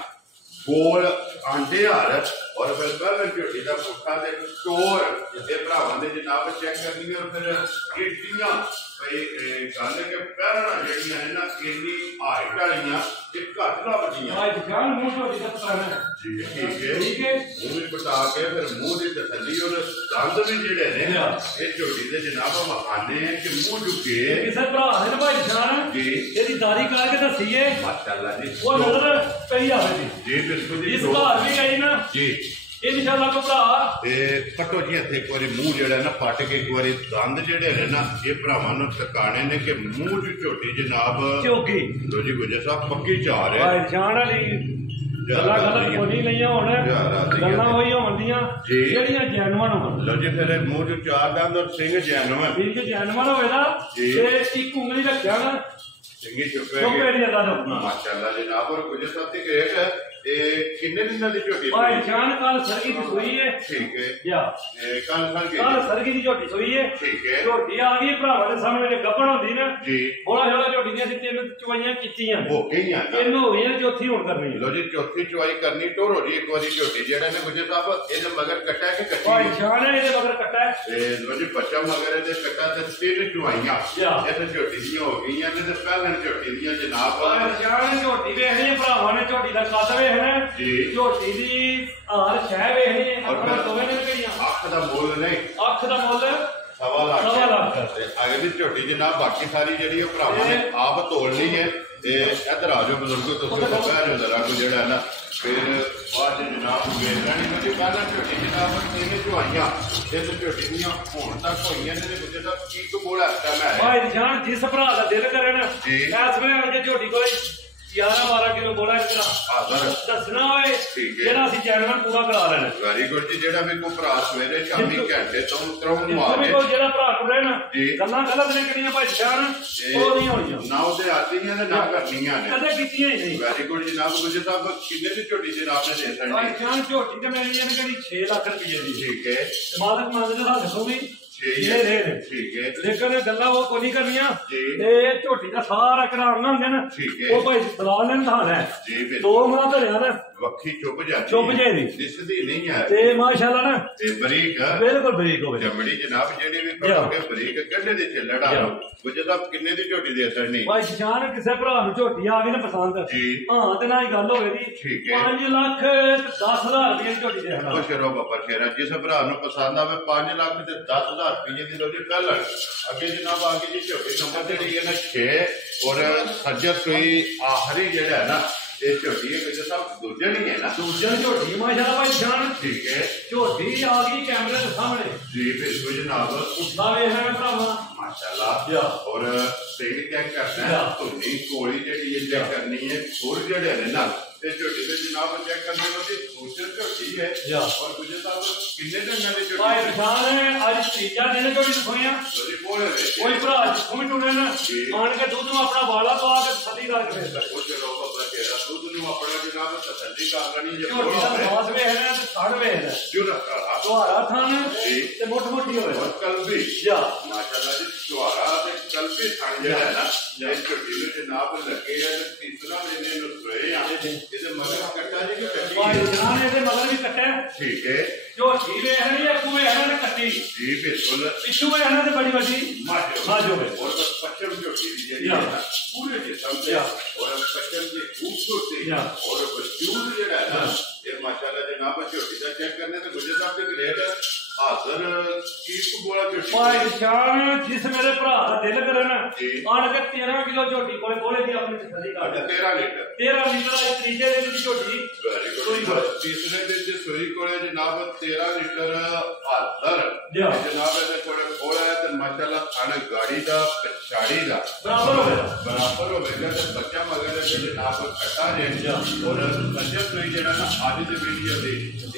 ਗੋਲ ਆਂਡੇ ਹਾਰ ਔਰ ਫਿਰ ਪਹਿਲਾਂ ਝੋਟੀ ਦਾ ਪੁੱਠਾ ਤੇ ਟੋਰ ਜਿਹਦੇ ਭਰਾਵਾਂ ਦੇ ਜਨਾਬ ਚੈੱਕ ਕਰਨੀ ਔਰ ਫਿਰ ਕਿੱਟੀਆਂ ਭਈ ਗੱਲ ਹੈ ਕਿ ਪਹਿਲਾਂ ਜਿਹੜੀਆਂ ਨੇ ਨਾ ਇੰਨੀ ਹਾਈਟ ਵਾਲੀਆਂ ਤੇ ਘੱਟ ਲੱਭਦੀਆਂ। ਭਾਈ ਜਾਨ ਮੂੰਹ ਝੋਟੀ ਦਾ ਪਤਾਣਾ ਜੀ ਠੀਕ ਹੈ ਮੂੰਹ ਵੀ ਬਤਾ ਕੇ ਫਿਰ ਮੂੰਹ ਦੀ ਤਸੱਲੀ ਔਰ ਦੰਦ ਵੀ ਜਿਹੜੇ ਨੇ ਇਹ ਝੋਟੀ ਦੇ ਜਨਾਬ ਮਹਾਨੇ ਹੈ ਕਿ ਮੂੰਹ ਝੁਕੇ ਕਿਸੇ ਭਰਾ ਨੇ ਭਾਈ ਜਾਨ ਜੀ ਇਹਦੀ ਦਾੜੀ ਕਰਕੇ ਦੱਸੀਏ ਮਾਸ਼ਾਅੱਲਾ ਜੀ ਉਹ ਨਜ਼ਰ ਪਈ ਆਵੇ ਜੀ। ਬਿਲਕੁਲ ਜੀ। ਇਸ ਘਰ ਵੀ ਗਈ ਨਾ ਜੀ ਇਨਸ਼ਾਅੱਲਾ ਕੋ ਭਰਾ ਤੇ ਪੱਟੋ ਜੀ ਇੱਥੇ ਇੱਕ ਵਾਰੀ ਮੂੰਹ ਜਿਹੜਾ ਨਾ ਪੱਟ ਕੇ ਇੱਕ ਵਾਰੀ ਦੰਦ ਜਿਹੜੇ ਨੇ ਨਾ ਇਹ ਭਰਾਵਾਂ ਨੂੰ ਟਿਕਾਣੇ ਨੇ ਕਿ ਮੂੰਹ ਚ ਝੋਟੀ ਜਨਾਬ ਝੋਕੀ ਲੋ ਜੀ ਗੁਜਰ ਸਾਹਿਬ ਪੱਕੀ ਚਾਰ ਹੈ। ਭਾਈ ਜਾਨ ਵਾਲੀ ਗੱਲਾਂ ਗਲਤ ਕੋਈ ਨਹੀਂ ਲਈਆਂ ਹੁਣ ਗੱਲਾਂ ਹੋਈ ਹੁੰਦੀਆਂ ਜਿਹੜੀਆਂ ਜੈਨੂਅਨ ਹੋਣ। ਲੋ ਜੀ ਫਿਰ ਮੂੰਹ ਚ ਚਾਰ ਦੰਦ ਔਰ ਸਿੰਘ ਜੈਨੂਅਨ ਠੀਕ ਜੈਨੂਅਨ ਹੋਵੇ ਨਾ ਤੇ ਇੱਕ ਉਂਗਲੀ ਰੱਖਿਆ ਨਾ ਚੰਗੀ ਚੁੱਪੇ ਚੁੱਪੇ ਦੀ ਅਦਾ ਰੱਖਣਾ ਮਾਸ਼ਾਅੱਲਾ ਜਨਾਬ। ਔਰ ਗੁਜਰ ਸਾਹਿਬ ਦੀ ਗ੍ਰੇਟ ਇਹ ਕਿੰਨੇ ਦਿਨਾਂ ਦੀ ਝੋਟੀ ਭਾਈ ਨਿਸ਼ਾਨ ਕੱਲ ਸਰਗੀ ਦੀ ਸੂਈ ਹੈ ਠੀਕ ਹੈ ਯਾ ਕੱਲ ਸਰਗੀ ਦੀ ਝੋਟੀ ਸੂਈ ਹੈ ਠੀਕ ਹੈ ਝੋਟੀ ਆ ਗਈ ਭਰਾਵਾਂ ਦੇ ਸਾਹਮਣੇ ਜੇ ਗੱਭਣ ਹੁੰਦੀ ਨਾ ਜੀ ਬੋਲਾ ਛੋਲਾ ਝੋਟੀ ਦੀਆਂ ਅਸੀਂ 3 ਚੁਆਈਆਂ ਕੀਤੀਆਂ ਹੋ ਗਈਆਂ ਤਿੰਨ ਹੋ ਗਈਆਂ ਚੌਥੀ ਹੁਣ ਕਰਨੀ ਲੋ ਜੀ ਚੌਥੀ ਚੁਆਈ ਕਰਨੀ ਟੋਰ ਹੋ ਜੀ ਇੱਕ ਵਾਰੀ ਝੋਟੀ ਜਿਹੜਾ ਨੇ ਗੁਜਰ ਸਾਹਿਬ ਇਹਦੇ ਮਗਰ ਕੱਟਾ ਕਿ ਕੱਟੀ ਭਾਈ ਨਿਸ਼ਾਨ ਹੈ ਇਹਦੇ ਮਗਰ ਕੱਟਾ ਹੈ ਤੇ ਲੋ ਜੀ ਬੱਚਾ ਮਗਰ ਇਹਦੇ ਕੱਟਾ ਤੇ 3 ਚੁਆਈਆਂ ਇਹ ਝੋਟੀ ਦੀਆਂ ਹੋ ਗਈਆਂ ਨੇ ਤੇ ਪਹਿਲਾਂ ਝੋਟੀ ਦੀਆਂ ਜਨਾਬ ਭਾਈ ਨਿਸ਼ਾਨ ਝੋਟੀ ਵੇਖਣੀ ਭਰਾਵਾਂ ਨੇ ਝੋਟੀ ਦਾ ਕੱਦ ਵੇਖਣਾ ਜੀ ਝੋਟੀ ਦੀ ਹਾਰ ਸ਼ਹਿ ਵੇਖਣੀ ਅੱਖਾਂ ਦੋਵੇਂ ਨੇ ਕਿਹੜੀਆਂ ਅੱਖ ਦਾ ਮੁੱਲ ਨਹੀਂ ਅੱਖ ਦਾ ਮੁੱਲ ਸਵਾ ਲੱਖ ਤੇ ਅਗੇ ਦੀ ਝੋਟੀ ਜਨਾਬ ਬਾਕੀ ਸਾਰੀ ਜਿਹੜੀ ਉਹ ਭਰਾਵਾਂ ਨੇ ਆਪ ਤੋੜ ਲਈ ਹੈ ਤੇ ਇੱਧਰ ਆ ਜਾਓ ਬਜ਼ੁਰਗੋ ਤੁਸੀਂ ਬਹਿ ਜਾਓ ਜ਼ਰਾ ਕੋ ਜਿਹੜਾ ਨਾ ਫਿਰ ਬਾਅਦ ਜਨਾਬ ਵੇਖਣੀ ਕਿਉਂਕਿ ਪਹਿਲਾਂ ਝੋਟੀ ਜਨਾਬ ਇਹਨੇ ਚੁਆਈਆਂ ਇਹ ਝੋਟੀ ਦੀਆਂ ਹੁਣ ਤੱਕ ਹੋਈਆਂ ਨੇ ਬੱਚੇ ਦਾ ਕੀ ਕੋ ਬੋਲਾ ਟਾਈਮ ਹੈ ਭਾਈ ਨਿਸ਼ਾਨ ਜਿਸ ਭਰਾ ਦਾ ਦਿਲ ਕਰੇ ਨਾ ਇਸ ਵੇਲੇ ਅਜੇ ਝੋਟੀ ਕੋਲ 11-12 ਕਿਲੋ ਬੋਲਾ ਇਤਨਾ ਹਾਜ਼ਰ ਦੱਸਣਾ ਹੋਏ ਜਿਹੜਾ ਅਸੀਂ ਚੈਨਲ ਪੂਰਾ ਕਰਾ ਲੈਣਾ ਵੈਰੀ ਗੁੱਡ ਜੀ ਜਿਹੜਾ ਵੀ ਕੋਈ ਭਰਾ ਸਵੇਰੇ ਸ਼ਾਮੀ ਘੰਟੇ ਤੋਂ ਤਰਉਣ ਮਾਰੇ ਜਿਹੜਾ ਭਰਾ ਕੋਲੇ ਨਾ ਗੱਲਾਂ ਗਲਤ ਨੇ ਕਿਹੜੀਆਂ ਭਾਈ ਨਿਸ਼ਾਨ ਉਹ ਨਹੀਂ ਹੋਣੀਆਂ ਨਾ ਉਹਦੇ ਆਦੀਆਂ ਨੇ ਨਾ ਕਰਨੀਆਂ ਨੇ ਕਦੇ ਕੀਤੀਆਂ ਹੀ ਨਹੀਂ ਵੈਰੀ ਗੁੱਡ ਜਨਾਬ ਗੁਜਰ ਸਾਹਿਬ ਕਿੰਨੇ ਦੀ ਝੋਟੀ ਜਨਾਬ ਨੇ ਦੇ ਸਕਣੀ ਭਾਈ ਨਿਸ਼ਾਨ ਝੋਟੀ ਤੇ ਮੇਰੀ ਇਹਨੇ ਕਿਹੜੀ 6 ਲੱਖ ਰੁਪਏ ਦੀ ਠੀਕ ਹੈ ਮਾਲਕ ਮੰਗਦੇ ਦਾ ਦੱਸੋ ਵੀ ਠੀਕ ਹੈ ਲੇਕਿਨ ਗੱਲਾਂ ਉਹ ਕੋਈ ਨਹੀਂ ਕਰਨੀਆਂ ਤੇ ਝੋਟੀ ਦਾ ਸਾਰਾ ਕਰਾਉਣਾ ਹੁੰਦੇ ਨਾ ਉਹ ਭਾਈ ਦਲਾਲ ਨੇ ਧਾਣਾ ਹੈ ਦੋ ਮਾਹ ਧਰਿਆ ਨਾ ਵੱਖੀ ਚੁੱਪ ਜਾਂਦੀ ਚੁੱਪ ਜੇ ਦਿਸਦੀ ਨਹੀਂ ਹੈ ਤੇ ਮਾਸ਼ਾਅੱਲਾ ਨਾ ਤੇ ਬਰੀਕ ਬਿਲਕੁਲ ਬਰੀਕ ਹੋਵੇ ਜਮੜੀ ਜਨਾਬ ਜਿਹੜੀ ਵੀ ਕਰੋਗੇ ਬਰੀਕ ਗੱਡੇ ਦੇ ਚੱਲੜਾ ਗੁਜਰ ਸਾਹਿਬ ਕਿੰਨੇ ਦੀ ਝੋਟੀ ਦੇ ਸਕਣੀ ਭਾਈ ਨਿਸ਼ਾਨ ਕਿਸੇ ਭਰਾ ਨੂੰ ਝੋਟੀ ਆ ਗਈ ਨਾ ਪਸੰਦ ਹਾਂ ਤੇ ਨਾਲ ਹੀ ਗੱਲ ਹੋਵੇ ਦੀ 5 ਲੱਖ 10,000 ਰੁਪਏ ਦੀ ਝੋਟੀ ਦੇ ਦੇਣਾ ਉਹ ਸ਼ੇਰੋ ਬਾਬਾ ਸ਼ੇਰਾ ਜਿਸ ਭਰਾ ਨੂੰ ਪਸੰਦ ਆਵੇ 5 ਲੱਖ ਤੇ 10,000 ਰੁਪਏ ਦੀ ਲੋਜੀ ਕੱਲ ਅੱਗੇ ਜਨਾਬ ਆ ਕੇ ਜੀ ਝੋਟੀ ਨੰਬਰ ਜਿਹੜੀ ਹੈ ਨਾ 6 ਔਰ ਸੱਜਰ ਸੂਈ ਆਖਰੀ ਜਿਹੜਾ ਹੈ ਨਾ ਇਹ ਝੋਟੀ ਹੈ ਗੁਜਰ ਸਾਹਿਬ ਦੂਜਾ ਨਹੀਂ ਹੈ ਨਾ ਦੂਜਾ ਝੋਟੀ ਮਾਸ਼ਾਅੱਲਾ ਭਾਈ ਨਿਸ਼ਾਨ ਠੀਕ ਹੈ ਝੋਟੀ ਆ ਗਈ ਕੈਮਰੇ ਦੇ ਸਾਹਮਣੇ ਜੀ ਬਿਲਕੁਲ ਜਨਾਬ ਉੱਠਾ ਵੇਖਣਾ ਭਰਾਵਾ ਮਾਸ਼ਾਅੱਲਾ ਔਰ ਸਹੀ ਚੈੱਕ ਕਰਨਾ ਹੈ ਧੁੰਨੀ ਕੋਲੀ ਜਿਹੜੀ ਇਹ ਚੈੱਕ ਕਰਨੀ ਹੈ ਹੋਰ ਜਿਹੜੇ ਨੇ ਨਾ ਇਹ ਝੋਟੀ ਦੇ ਜਨਾਬ ਚੈੱਕ ਕਰਨੇ ਵਾਲੀ ਦੂਸਰੀ ਝੋਟੀ ਹੈ ਔਰ ਗੁਜਰ ਸਾਹਿਬ ਕਿੰਨੇ ਦਿਨਾਂ ਦੀ ਝੋਟੀ ਭਾਈ ਨਿਸ਼ਾਨ ਅੱਜ ਤੀਜਾ ਦਿਨ ਝੋਟੀ ਦਿਖਾਈਆਂ ਕੋਈ ਭਰਾ ਜਿੱਥੋਂ ਵੀ ਟੁਰੇ ਨਾ ਆਣ ਕੇ ਦੁੱਧ ਨੂੰ ਆਪਣਾ ਵਾਲਾ ਤੋਂ ਆ ਕੇ ਤਸੱਲੀ ਕਰਕੇ ਫੇਰ ਉਹ ਚਲੋ ਬਾਬਾ ਤੇਰਾ ਦੁੱਧ ਨੂੰ ਆਪਣਾ ਜਨਾਬ ਤਸੱਲੀ ਕਰ ਲੈਣੀ ਜੇ ਝੋਟੀ ਦਾ ਮਾਸ ਵੇਖਣਾ ਤੇ ਸੜ ਵੇਖਣਾ ਜੋ ਰੱਖਾ ਤੁਹਾਰਾ ਥਾਨ ਤੇ ਮੋਟ ਮੋਟੀ ਹੋਵੇ ਔਰ ਕਲਬੀ ਮਾਸ਼ਾਅੱਲਾ ਜੀ ਤੁਹਾਰਾ ਤੇ ਕਲਬੀ ਥਾਨ ਜਿਹੜਾ ਹੈ ਨਾ ਇਹ ਝੋਟੀ ਨੂੰ ਜਨਾਬ ਲੱਗੇ ਹੈ ਤੇ ਤੀਸਰਾ ਇਹਨੇ ਨੂੰ ਸੋਏ ਆ ਇਹਦੇ ਮਗਰ ਕੱਟਾ ਜੀ ਕਿ ਕੱਟੀ ਭਾਈ ਜਾਨ ਇਹਦੇ ਮਗਰ ਵੀ ਕੱਟਿਆ ਠੀਕ ਹੈ ਝੋਟੀ ਵੇਖਣੀ ਹੈ ਕੂਏ ਇਹਨਾਂ ਨੇ ਕੱਟੀ ਜੀ ਬਿਲਕੁਲ ਪਿੱਛੂ ਇਹਨਾਂ ਤੇ ਬੜੀ ਵੱਡੀ ਮਾਜੋ ਵੇ ਔਰ ਪੱਛਮ ਝੋਟੀ ਦੀ ਜਿਹੜੀ ਹੈ ਨਾ ਪੂਰੇ ਦੇ ਸਮਝਿਆ ਔਰ ਪੱਛਮ ਦੀ ਖੂਬਸੂਰਤੀ ਔਰ ਵਜੂਦ ਜਿਹੜਾ ਹੈ ਨਾ ਇਹ ਮਾਸ਼ਾਅੱਲਾ ਜਨਾਬ ਝੋਟੀ ਦਾ ਚੈੱਕ ਕਰਨੇ ਤੇ ਗੁਜਰ ਸਾਹਿਬ ਦੇ ਗ੍ਰੇਡ ਹਾਜ਼ਰ ਕੀ ਬੋਲਾ ਝੋਟੀ ਭਾਈ ਨਿਸ਼ਾਨ ਜਿਸ ਮੇਰੇ ਭਰਾ ਦਾ ਦਿਲ ਕਰੇ ਨਾ ਆਣ ਕੇ 13 ਕਿਲੋ ਝੋਟੀ ਕੋਲੇ ਬੋਲੇ ਦੀ ਆਪਣੀ ਤਸੱਲੀ ਕਰ 13 ਲੀਟਰ 13 ਲੀਟਰ ਤੀਜੇ ਦਿਨ ਦੀ ਝੋਟੀ ਵੈਰੀ ਗੁੱਡ ਤੀਸਰੇ ਦਿਨ ਦੀ ਸੋਈ ਕੋਲੇ ਜਨਾਬ 13 ਲੀਟਰ ਹਾਜ਼ਰ ਜਨਾਬ ਇਹਦੇ ਕੋਲੇ ਕੋਲਾ ਹੈ ਤੇ ਮਾਸ਼ਾਅੱਲਾ ਖਾਣਾ ਗਾੜੀ ਦਾ ਪਛਾੜੀ ਦਾ ਬਰਾਬਰ ਹੋਵੇਗਾ ਤੇ ਬੱਚਾ ਮਗਰ ਤੇ ਜਨਾਬ ਕੱਟਾ ਜੇ ਔਰ ਸੱਜਾ ਸੋਈ ਜਿਹੜਾ ਨਾ ਅੱਜ ਦੇ ਵੀਡੀਓ ਦੇ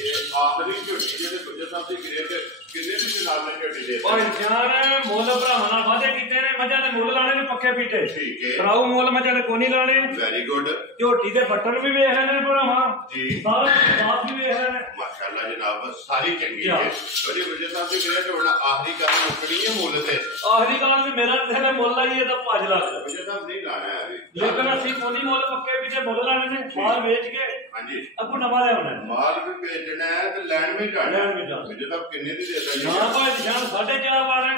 ਇਹ ਆਖਰੀ ਝੋਟੀ ਜਿਹੜੇ ਗੁਜਰ ਸਾਹਿਬ ਦੀ ਗ੍ਰੇਡ ਕਿੰਨੇ ਦੀ ਜਨਾਬ ਨੇ ਝੋਟੀ ਦੇ ਓਏ ਜਾਨ ਮੁੱਲ ਭਰਾਵਾਂ ਨਾਲ ਵਾਅਦੇ ਕੀਤੇ ਨੇ ਮੱਝਾਂ ਦੇ ਮੁੱਲ ਲਾਣੇ ਨੇ ਪੱਕੇ ਪੀਟੇ ਠੀਕ ਹੈ ਭਰਾਓ ਮੁੱਲ ਮੱਝਾਂ ਦੇ ਕੋਈ ਨਹੀਂ ਲਾਣੇ ਵੈਰੀ ਗੁੱਡ ਝੋਟੀ ਦੇ ਬਟਨ ਵੀ ਵੇਖ ਰਹੇ ਨੇ ਭਰਾਵਾਂ ਜੀ ਸਾਰਾ ਬਾਤ ਵੀ ਵੇਖ ਰਹੇ ਨੇ ਮਾਸ਼ਾਅੱਲਾ ਜਨਾਬ ਸਾਰੀ ਚੰਗੀ ਹੈ ਉਹਦੇ ਗੁਜਰ ਸਾਹਿਬ ਦੀ ਗ੍ਰੇਡ ਹੁਣ ਆਖਰੀ ਗੱਲ ਮੁੱਕਣੀ ਹੈ ਮੁੱਲ ਤੇ ਆਖਰੀ ਗੱਲ ਵੀ ਮੇਰਾ ਤੇ ਮੁੱਲ ਲਾਈਏ ਤਾਂ 5 ਲੱਖ ਗੁਜਰ ਸਾਹਿਬ ਨਹੀਂ ਲਾਣਾ ਹੈ ਲੇਕਿਨ ਅਸੀਂ ਕੋਈ ਨਹੀਂ ਮੁੱਲ ਪੱਕੇ ਪੀਟੇ ਮੁੱਲ ਲਾਣੇ ਨੇ ਮਾਲ ਵੇਚ ਕੇ ਹਾਂਜੀ ਅੱਗੋਂ ਨਵਾਂ ਲਿਆਉਣਾ ਮਾਲ ਵੀ ਭੇਜਣਾ ਹੈ ਤੇ ਲੈਣ ਵੀ ਜਾਣਾ ਗੁਜਰ ਸਾਹਿਬ ਕਿੰਨੇ ਦੀ ਦੇ ਸਕਦੇ ਨਾ ਭਾਈ ਨਿਸ਼ਾਨ 4.5 ਵਾਰ ਹੈ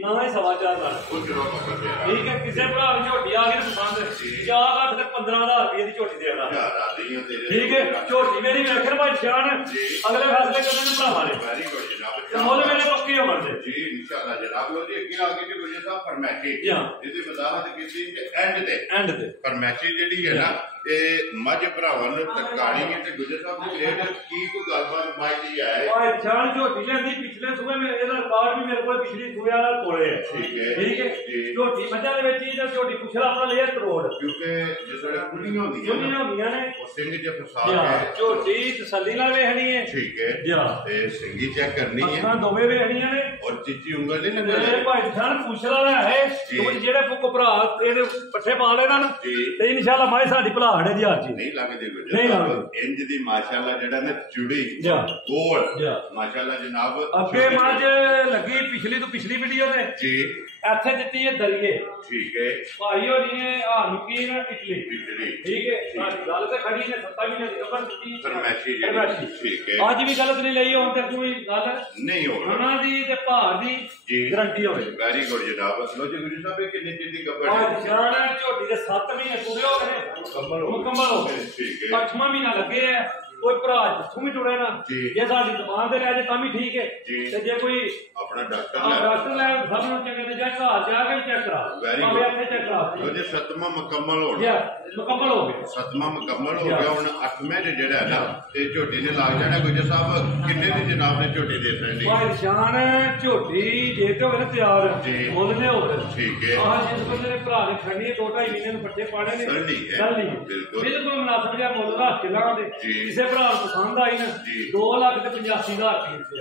ਨਾ ਹੀ 4.5 ਵਾਰ ਉਹ ਚਲੋ ਪਕੜ ਠੀਕ ਹੈ ਕਿਸੇ ਭਰਾ ਨੂੰ ਝੋਟੀ ਆ ਗਈ ਪਸੰਦ 4 ਲੱਖ ਤੇ 15,000 ਰੁਪਏ ਦੀ ਝੋਟੀ ਦੇਣਾ ਠੀਕ ਹੈ ਝੋਟੀ ਮੇਰੀ ਵੇਖਣ ਭਾਈ ਨਿਸ਼ਾਨ ਅਗਲੇ ਫੈਸਲੇ ਕਰਨੇ ਨੇ ਭਰਾਵਾਂ ਨੇ ਵੈਰੀ ਗੁੱਡ ਜਨਾਬ ਮੁੱਲ ਮੇਰੇ ਪੱਕੇ ਹੋ ਬੰਦੇ ਜੀ ਇਨਸ਼ਾਅੱਲਾ ਜਨਾਬ ਲੋ ਜੀ ਅੱਗੇ ਆ ਕੇ ਕਿ ਗੁਜਰ ਸਾਹਿਬ ਫਰਮਾਇਸ਼ੀ ਇਹਦੀ ਵਜ਼ਾਹਤ ਕੀਤੀ ਕਿ ਐਂਡ ਤੇ ਫਰਮਾਇਸ਼ੀ ਜਿਹੜੀ ਹੈ ਨਾ ਇਹ ਮੱਝ ਭਰਾਵਾਂ ਨੂੰ ਤਕਾਣੀ ਤੇ ਗੁਜਰ ਸਾਹਿਬ ਦੀ ਗ੍ਰੇਡ ਕੀ ਕੋਈ ਗੱਲਬਾਤ ਮਾਇਦੀ ਹੈ ਓਏ ਜਾਨ ਝੋਟੀ ਲੈਂਦੀ ਪਿਛਲੇ ਸੂਬੇ ਮੇਰੇ ਇਹਦਾ ਰਿਕਾਰਡ ਵੀ ਮੇਰੇ ਕੋਲ ਪਿਛਲੀ ਸੂਬੇ ਵਾਲਾ ਕੋਲੇ ਹੈ ਠੀਕ ਹੈ ਝੋਟੀ ਮੱਝਾਂ ਦੇ ਵਿੱਚ ਇਹਦਾ ਝੋਟੀ ਪੁੱਛਲਾ ਆਪਣਾ ਲਿਆ ਕਰੋੜ ਕਿਉਂਕਿ ਜਿਸ ਵੇਲੇ ਖੁੱਲੀਆਂ ਹੁੰਦੀਆਂ ਨੇ ਉਹ ਸਿੰਘ ਜੇ ਫਸਾ ਕੇ ਝੋਟੀ ਤਸੱਲੀ ਨਾਲ ਵੇਖਣੀ ਹੈ ਠੀਕ ਹੈ ਤੇ ਸਿੰਘੀ ਚੈੱਕ ਕਰਨੀ ਹੈ ਅੱਖਾਂ ਦੋਵੇਂ ਵੇਖਣੀਆਂ ਨੇ ਔਰ ਚੀਚੀ ਉਂਗਲ ਨਹੀਂ ਲੱਗਣੀ ਇਹ ਭਾਈ ਜਾਨ ਪੁੱਛਲਾ ਹੈ ਜਿਹੜੇ ਫੁੱਕ ਭਰਾ ਇਹਦੇ ਪੱਠੇ ਪਾ ਲੈਣਾ ਤੇ ਇਨਸ਼ਾਅੱਲਾ ਮਾਈ ਸਾਡੀ ਭਲਾ 1000 ਜੀ ਨਹੀਂ ਲੱਗਦੇ ਨਹੀਂ ਲੱਗਦੇ ਇੰਜ ਦੀ ਮਾਸ਼ਾਅੱਲਾ ਜਿਹੜਾ ਨਾ ਚੁੜੀ ਜਾ ਗੋਲ ਮਾਸ਼ਾਅੱਲਾ ਜਨਾਬ ਅੱਗੇ ਮੱਝ ਲੱਗੀ ਪਿਛਲੀ ਤੋਂ ਪਿਛਲੀ ਵੀਡੀਓ ਤੇ ਜੀ ਇੱਥੇ ਦਿੱਤੀ ਹੈ ਦਰੀਏ ਠੀਕ ਹੈ ਭਾਈ ਹੋਣੀ ਹੈ ਹਾਨੂਕੀ ਨਾ ਇਟਲੀ ਠੀਕ ਹੈ ਸਾਡੀ ਗੱਲ ਤੇ ਖੜੀ ਨੇ 7 ਮਹੀਨੇ ਦੀ ਖਬਰ ਦਿੱਤੀ ਫਰਮੈਸ਼ੀ ਠੀਕ ਹੈ ਅੱਜ ਵੀ ਗਲਤ ਨਹੀਂ ਲਈ ਹੁਣ ਤੇ ਕੋਈ ਗੱਲ ਨਹੀਂ ਹੋ ਉਹਨਾਂ ਦੀ ਤੇ ਭਾਰ ਦੀ ਗਾਰੰਟੀ ਹੋਵੇ ਵੈਰੀ ਗੁੱਡ ਜਨਾਬ ਲੋ ਜੀ ਗੁਰੂ ਸਾਹਿਬ ਕਿੰਨੀ ਚਿਰ ਦੀ ਖਬਰ ਹੈ ਜਾਨ ਝੋਟੀ ਦੇ 7 ਮਹੀਨੇ ਪੂਰੇ ਹੋ ਗਏ ਮੁਕੰਮਲ ਹੋ ਗਏ ਠੀਕ ਹੈ 8ਵਾਂ ਮਹੀਨਾ ਲੱਗੇ ਹੈ कोई भरा जिथों भी जुड़े ना जे साडी दुकान ते रह जाए तां भी ठीक है ते जे कोई अपना डॉक्टर ले सब नु चंगे ते जा घर जाके चेक करा भावे इथे चेक करा जो जे 7वां मुकम्मल हो गया 7वां मुकम्मल हो गया हुन 8वें जेड़ा है ना ते झोटी ने लाग जाना गुजर साहब किन्ने दी जनाब ने झोटी दे सकदी भाई शान झोटी जे ते हो गए तैयार मुल ने हो गए ठीक है हां जिस बंदे ने भरा ने खड़नी है 2.5 महीने नु पट्टे पाने ने चल नहीं बिल्कुल मुनासिब जिहा मुल रख के लांदे किसे भरा पसंद आई ना 2,85,000 रुपये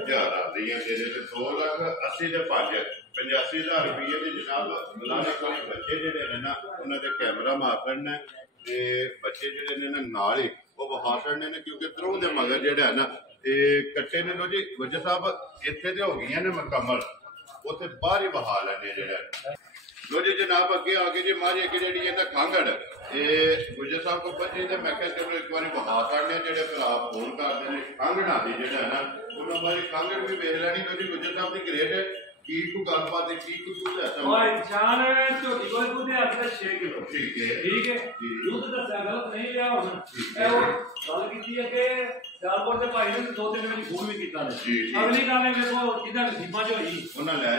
2,80,000 ਦੇ 85,000 ਰੁਪਏ ਦੇ ਜਨਾਬ ਮਲਾਣੇ ਕੋਲੇ ਬੱਚੇ ਜਿਹੜੇ ਨੇ ਨਾ ਉਹਨਾਂ ਦੇ ਕੈਮਰਾ ਮਾਰਨ ਨੇ ਤੇ ਬੱਚੇ ਜਿਹੜੇ ਨੇ ਨਾ ਨਾਲ ਹੀ ਉਹ ਵਹਾ ਛੱਡਣੇ ਨੇ ਕਿਉਂਕਿ ਤਰੋਂ ਦੇ ਮਗਰ ਜਿਹੜਾ ਹੈ ਨਾ ਇਹ ਕੱਟੇ ਨੇ ਲੋ ਜੀ ਗੁੱਜਰ ਸਾਹਿਬ ਇੱਥੇ ਤੇ ਹੋ ਗਈਆਂ ਨੇ ਮੁਕੰਮਲ ਉੱਥੇ ਬਾਹਰ ਹੀ ਵਹਾ ਲੈਣੇ ਜਿਹੜਾ ਲੋ ਜੀ ਜਨਾਬ ਅੱਗੇ ਆ ਕੇ ਜੀ ਮਾਰੀ ਅੱਗੇ ਜਿਹੜੀ ਹੈ ਨਾ ਖਾਂਗੜ ਇਹ ਗੁੱਜਰ ਸਾਹਿਬ ਕੋ ਬੱਚੇ ਤੇ ਮੈਂ ਕਿਹਾ ਚਲੋ ਇੱਕ ਵਾਰੀ ਵਹਾ ਕੱਢਨੇ ਜਿਹੜੇ ਭਰਾ ਫੋਨ ਕਰਦੇ ਨੇ ਖਾਂਗੜਾਂ ਦੀ ਜਿਹੜਾ ਹੈ ਨਾ ਉਹਨਾਂ ਬਾਰੇ ਖਾਂਗੜ ਵੀ ਵੇਖ ਲੈਣੀ ਲੋ ਜੀ ਗੁੱਜਰ ਸਾਹਿਬ ਦੀ ਗ੍ਰੇਡ ਕੀ ਕੋ ਗੱਲਬਾਤ ਹੈ ਕੀ ਕੁ ਦੁੱਧ ਹੈ ਓਏ ਜਾਨ ਝੋਟੀ ਕੋਲ ਦੁੱਧ ਹੈ 6 ਕਿਲੋ ਠੀਕ ਹੈ ਦੁੱਧ ਦੱਸਿਆ ਗਲਤ ਨਹੀਂ ਲਿਆ ਹੁਣ ਇਹ ਉਹ ਗੱਲ ਕੀਤੀ ਹੈ ਕਿ ਸਿਆਲਕੋਟ ਦੇ ਭਾਈ ਨੇ 2-3 ਵਾਰੀ ਫੋਨ ਵੀ ਕੀਤਾ ਨੇ ਅਗਲੀ ਗੱਲ ਹੈ ਵੇਖੋ ਜਿਹਦਾ ਨਸੀਬਾਂ ਚ ਹੋਈ ਉਹਨਾਂ ਲੈ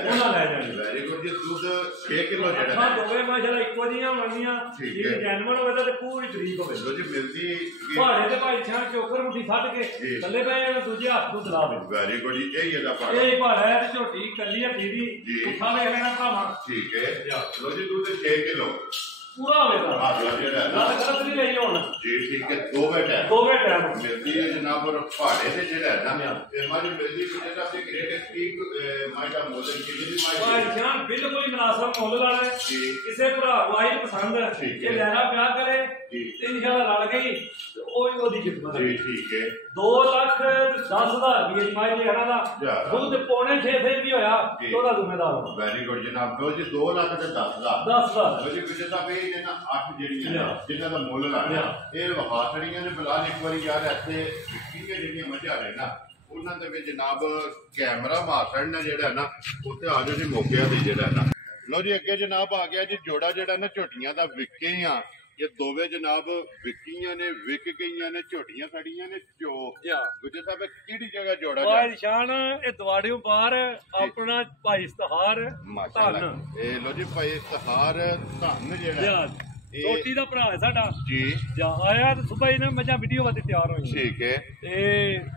ਜਾਣੀ ਵੈਰੀ ਗੁੱਡ ਜੀ ਦੁੱਧ 6 ਕਿਲੋ ਜਿਹੜਾ ਹਾਂ ਦੋਵੇਂ ਮਾਸ਼ਾਅੱਲਾ ਇੱਕੋ ਜੀਆਂ ਬਣਨੀਆਂ ਜੇ ਜੈਨੂਅਨ ਹੋਵੇ ਤਾਂ ਪੂਰੀ ਤਰੀਕ ਹੋਵੇ ਲੋ ਜੀ ਮਿਲਦੀ ਭਾੜੇ ਦੇ ਭਾਈ ਛਾਂ ਚੋਕਰ ਮੁੱਠੀ ਫੱਟ ਕੇ ਥੱਲੇ ਪਏ ਦੂਜੇ ਹੱਥ ਨੂੰ ਦਲਾ ਦੇ ਵੈਰੀ ਗੁੱਡ ਜੀ ਇਹ ਇਹਦਾ ਭਾੜਾ ਇਹ ਭਾੜਾ ਹੈ ਤੇ ਝੋਟੀ ਕੱਲੀ ਹੈ ਦੀਦੀ ਉੱਠਾ ਵੇਖ ਲੈਣਾ ਭਾਵਾਂ ਠੀਕ ਹੈ ਲੋ ਜੀ ਦੁੱਧ 6 ਕਿਲੋ पूरा होगा हां जेड़ा ना गलत नहीं रही होना जी ठीक है दो टाइम मिलती है जनाब और पहाड़े से जेड़ा है ना ते हमारी मिलती है जेड़ा से ग्रेट स्पीक माइटा मॉडल की भी माइटा जान बिल्कुल मुनासिब मोल वाला है किसे भरा वाइल पसंद है ये लेना प्यार करे ते इंशाल्लाह लड़ गई ਉਹ ਉਹਦੀ ਖਿਦਮਤ ਜੀ ਠੀਕ ਹੈ 2,10,000 ਰੁਪਏ ਦੀ ਮਾਈ ਲੈਣਾ ਦਾ ਦੁੱਧ ਪੌਣੇ 6 ਫੇਰ ਵੀ ਹੋਇਆ ਉਹਦਾ ਜ਼ਿੰਮੇਦਾਰ ਵੈਰੀ ਗੁੱਡ ਜਨਾਬ ਲੋ ਜੀ 2,10,000 ਲੋ ਜੀ ਕਿਤੇ ਤਾਂ ਵੀ ਇਹਨਾਂ 8 ਜਿਹੜੀਆਂ ਜਿਨ੍ਹਾਂ ਦਾ ਮੁੱਲ ਲਾਇਆ ਇਹ ਵਹਾ ਛੜੀਆਂ ਨੇ ਬਲਾਲ ਇੱਕ ਵਾਰੀ ਯਾਰ ਇੱਥੇ ਕਿਹੜੀਆਂ ਜਿਹੜੀਆਂ ਮੱਝਾਂ ਨੇ ਨਾ ਉਹਨਾਂ ਦੇ ਵਿੱਚ ਜਨਾਬ ਕੈਮਰਾ ਮਾਰਨਾ ਜਿਹੜਾ ਨਾ ਉੱਥੇ ਆ ਜਾਓ ਜੀ ਮੌਕੇ ਤੇ ਜਿਹੜਾ ਨਾ ਲੋ ਜੀ ਅੱਗੇ ਜਨਾਬ ਆ ਗਿਆ ਜੀ ਜੋੜਾ ਜਿਹੜਾ ਨਾ ਝੋਟੀਆਂ ਦਾ ਵਿਕੇ ਆ ये दोवे जनाब विकियां ने विक गईयां ने झोटियां खड़ियां ने चो गुजर साहब किहड़ी जगह जोड़ा भाई निशान ए दवाड़ियों बाहर अपना भाई इस्तिहार धन ए लो जी भाई इस्तिहार धन जेड़ा रोटी दा भरा है साडा जी जा आया ते सुबह ही ना मजा वीडियो वास्ते तैयार होई ठीक है ते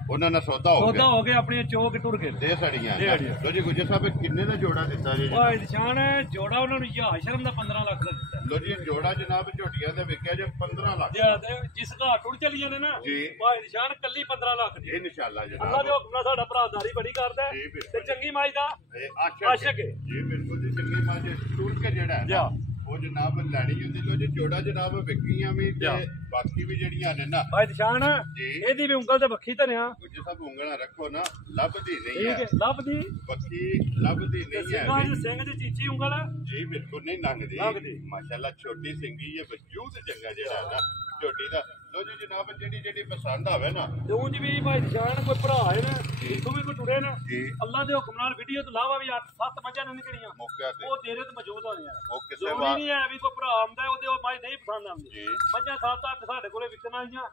ਉਹਨਾਂ ਨਾਲ ਸੌਦਾ ਹੋ ਗਿਆ ਆਪਣੀ ਚੋਕ ਟੁਰ ਕੇ ਦੇ ਸੜੀਆਂ ਲੋ ਜੀ ਗੁੱਜਰ ਸਾਹਿਬ ਕਿੰਨੇ ਦਾ ਜੋੜਾ ਦਿੱਤਾ ਜੀ ਭਾਈ ਨਿਸ਼ਾਨ ਜੋੜਾ ਉਹਨਾਂ ਨੂੰ ਯਾ ਸ਼ਰਮ ਦਾ 15 ਲੱਖ ਦਾ ਦਿੱਤਾ ਲੋ ਜੀ ਜੋੜਾ ਜਨਾਬ ਝੋਟੀਆਂ ਦੇ ਵਿਕਿਆ ਜੇ 15 ਲੱਖ ਜਿਸ ਘਾਟ ਟੁਰ ਚਲੀਆਂ ਨੇ ਨਾ ਭਾਈ ਨਿਸ਼ਾਨ ਕੱਲੀ 15 ਲੱਖ ਦੀ ਇਨਸ਼ਾਅੱਲਾ ਜਨਾਬ ਅੱਲਾ ਦੇ ਹੁਕਮ ਨਾਲ ਸਾਡਾ ਭਰਾਦਾਰੀ ਬੜੀ ਕਰਦਾ ਤੇ ਚੰਗੀ ਮਾਈ ਦਾ ਆਸ਼ਕ ਹੈ ਜੀ ਬਿਲਕੁਲ ਜੀ ਚੰਗੀ ਮਾਈ ਦੇ ਟੁਰ ਕੇ ਜਿਹੜਾ ਹੈ ਉਹ ਜਨਾਬ ਲੈਣੀ ਹੁੰਦੀ ਲੋ ਜੀ ਜੋੜਾ ਜਨਾਬ ਵਿਕੀਆਂ ਵੀ ਤੇ ਬਾਕੀ ਵੀ ਜਿਹੜੀਆਂ ਨੇ ਨਾ ਭਾਈ ਨਿਸ਼ਾਨ ਇਹਦੀ ਵੀ ਉਂਗਲ ਤੇ ਵੱਖੀ ਧਰਿਆ ਗੁੱਜਰ ਸਾਹਿਬ ਉਂਗਲਾਂ ਰੱਖੋ ਨਾ ਲੱਭਦੀ ਨਹੀਂ ਹੈ ਲੱਭਦੀ ਵੱਖੀ ਲੱਭਦੀ ਨਹੀਂ ਹੈ ਸਿੰਘ ਦੀ ਚੀਚੀ ਉਂਗਲ ਜੀ ਬਿਲਕੁਲ ਨਹੀਂ ਲੰਘਦੀ ਮਾਸ਼ਾਅੱਲਾ ਛੋਟੀ ਸਿੰਘੀ ਹੈ ਵਜੂਦ ਚੰਗਾ ਜਿਹੜਾ ਨਾ ਝੋਟੀ ਦਾ ਲੋ ਜੀ ਜਨਾਬ ਜਿਹੜੀ ਪਸੰਦ ਆਵੇ ਨਾ ਤੇ ਉਂਝ ਵੀ ਭਾਈ ਨਿਸ਼ਾਨ ਕੋਈ ਭਰਾ ਹੈ ਨਾ ਇਥੋਂ ਵੀ ਕੋਈ ਟੁਰੇ ਨਾ ਅੱਲਾ ਦੇ ਹੁਕਮ ਨਾਲ ਵੀਡੀਓ ਤੋਂ ਇਲਾਵਾ ਵੀ 8-7 ਮੱਝਾਂ ਨੂੰ ਨਿਕਲੀਆਂ ਮੌਕੇ ਤੇ ਉਹ ਤੇਰੇ ਤੇ ਮੌਜੂਦ ਹੋਣੀਆਂ ਉਹ ਕਿਸੇ ਵਾਰ ਨਹੀਂ ਹੈ ਵੀ ਕੋਈ ਭਰਾ ਆਉਂਦਾ ਉਹਦੇ ਉਹ ਮਾਈ ਨਹੀਂ ਪਸੰਦ ਆਉਂਦੀ ਮੱਝਾਂ 7-8 ਸਾਡੇ ਕੋਲੇ ਵਿਕਣ ਆਈਆਂ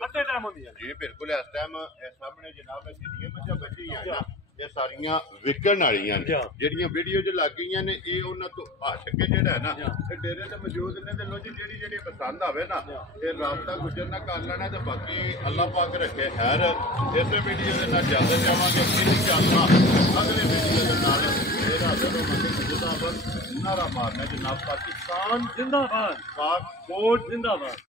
ਕੱਟੇ ਟਾਈਮ ਹੁੰਦੀਆਂ ਜੀ ਬਿਲਕੁਲ ਇਸ ਟਾਈਮ ਇਹ ਸਾਹਮਣੇ ਜਨਾਬ ਜਿਹੜੀਆਂ ਮੱਝਾਂ ਬੱਚੀਆਂ ਨਾ ਇਹ ਸਾਰੀਆਂ ਵਿਕਣ ਵਾਲੀਆਂ ਨੇ ਜਿਹੜੀਆਂ ਵੀਡੀਓ 'ਚ ਲੱਗ ਗਈਆਂ ਨੇ ਇਹ ਉਹਨਾਂ ਤੋਂ ਹਟ ਕੇ ਜਿਹੜਾ ਹੈ ਨਾ ਇਹ ਡੇਰੇ ਤੇ ਮੌਜੂਦ ਨੇ ਤੇ ਲੋ ਜੀ ਜਿਹੜੀ ਪਸੰਦ ਆਵੇ ਨਾ ਇਹ ਰਾਬਤਾ ਗੁਜਰ ਨਾ ਕਰ ਲੈਣਾ ਤੇ ਬਾਕੀ ਅੱਲਾਹ ਪਾਕ ਰੱਖੇ ਖੈਰ ਇਸੇ ਵੀਡੀਓ ਦੇ ਨਾਲ ਜਾਂਦੇ ਜਾਵਾਂਗੇ ਇਨਸ਼ਾਅੱਲਾ ਅਗਲੇ ਵੀਡੀਓ ਦੇ ਨਾਲ ਫੇਰ ਹਾਜ਼ਰ ਹੋਵਾਂਗੇ ਜਿੰਦਾਬਾਦ ਨਾਰਾ ਮਾਰਨਾ ਜਨਾਬ ਪਾਕਿਸਤਾਨ ਜਿੰਦਾਬਾਦ ਪਾਕ ਫੌਜ ਜਿੰਦਾਬਾਦ।